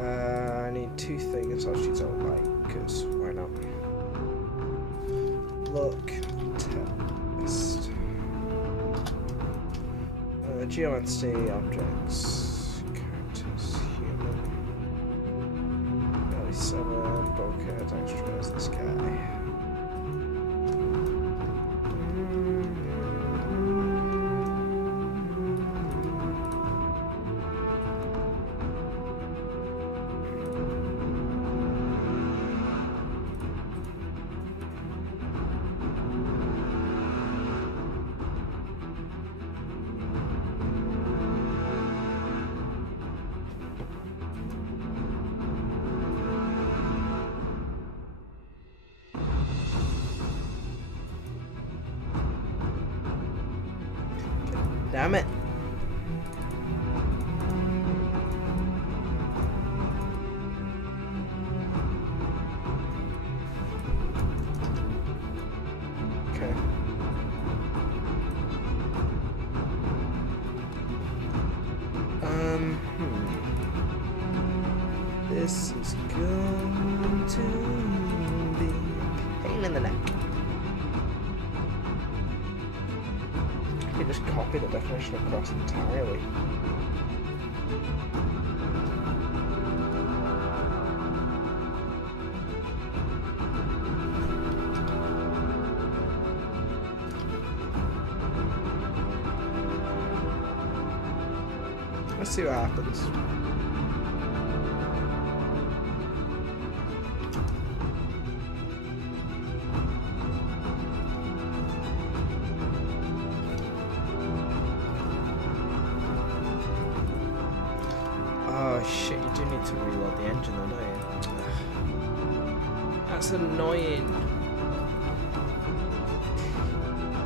I need two things I'll shoot out like, because why not? Look, test. Geoentity objects. loads extra as this guy. Damn it. Okay. This is going to be a pain in the neck. I can just copy the definition across entirely. Let's see what happens. Oh shit, you do need to reload the engine though, don't you? That's annoying.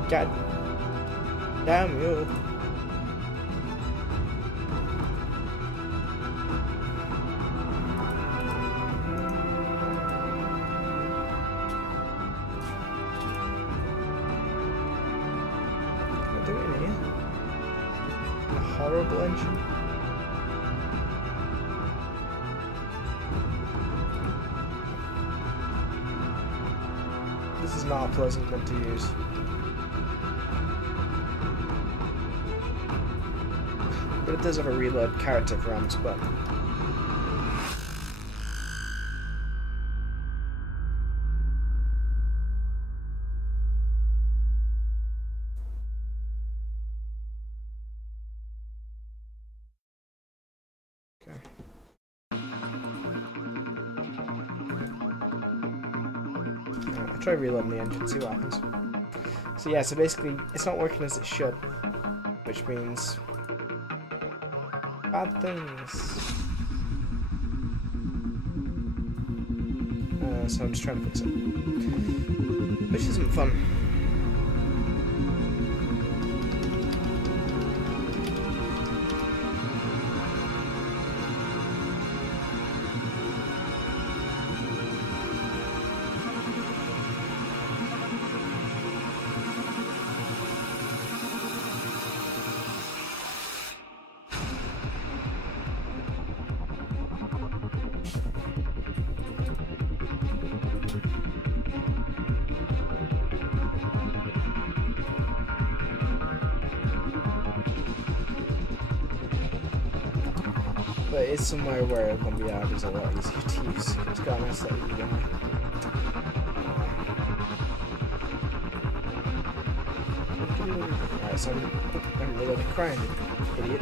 God damn you. Can I do it in here? A horrible engine. This is not a pleasant one to use. But it does have a reload character for ramps, but try reloading the engine, see what happens. So yeah, so basically it's not working as it should, which means bad things. So I'm just trying to fix it, which isn't fun. But it's somewhere where Bulkheads is a lot easier to use. It's got a nice little UI. Alright, so I'm really crying, idiot.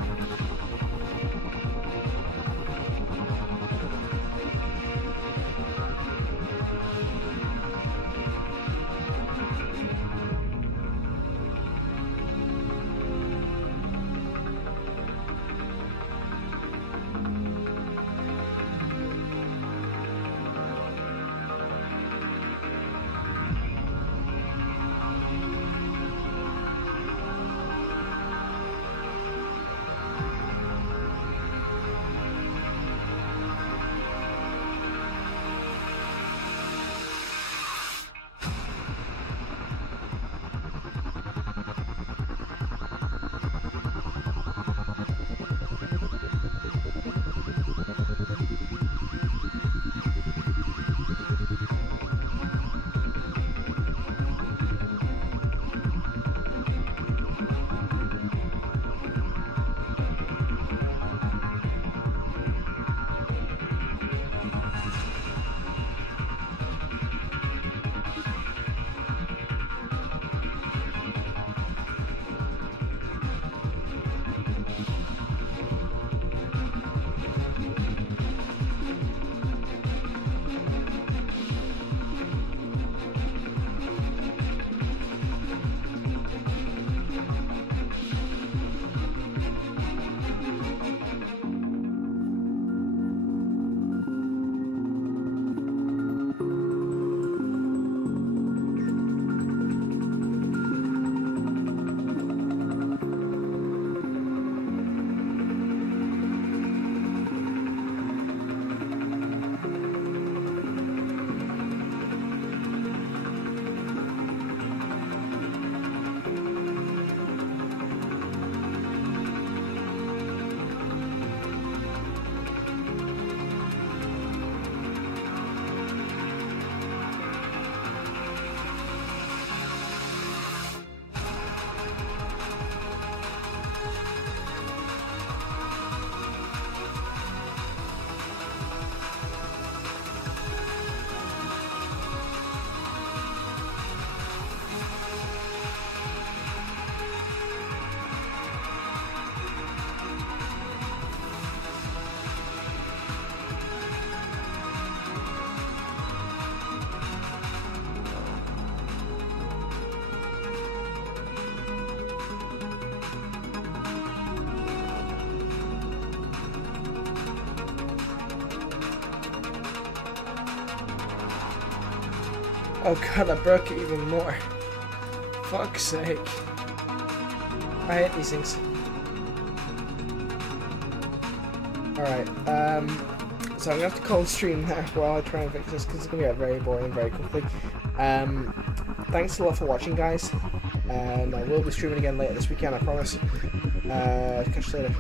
Oh god, I broke it even more. Fuck's sake. I hate these things. Alright, so I'm going to have to call the stream now while I try and fix this, because it's going to get very boring very quickly. Thanks a lot for watching, guys, and I will be streaming again later this weekend, I promise. Catch you later.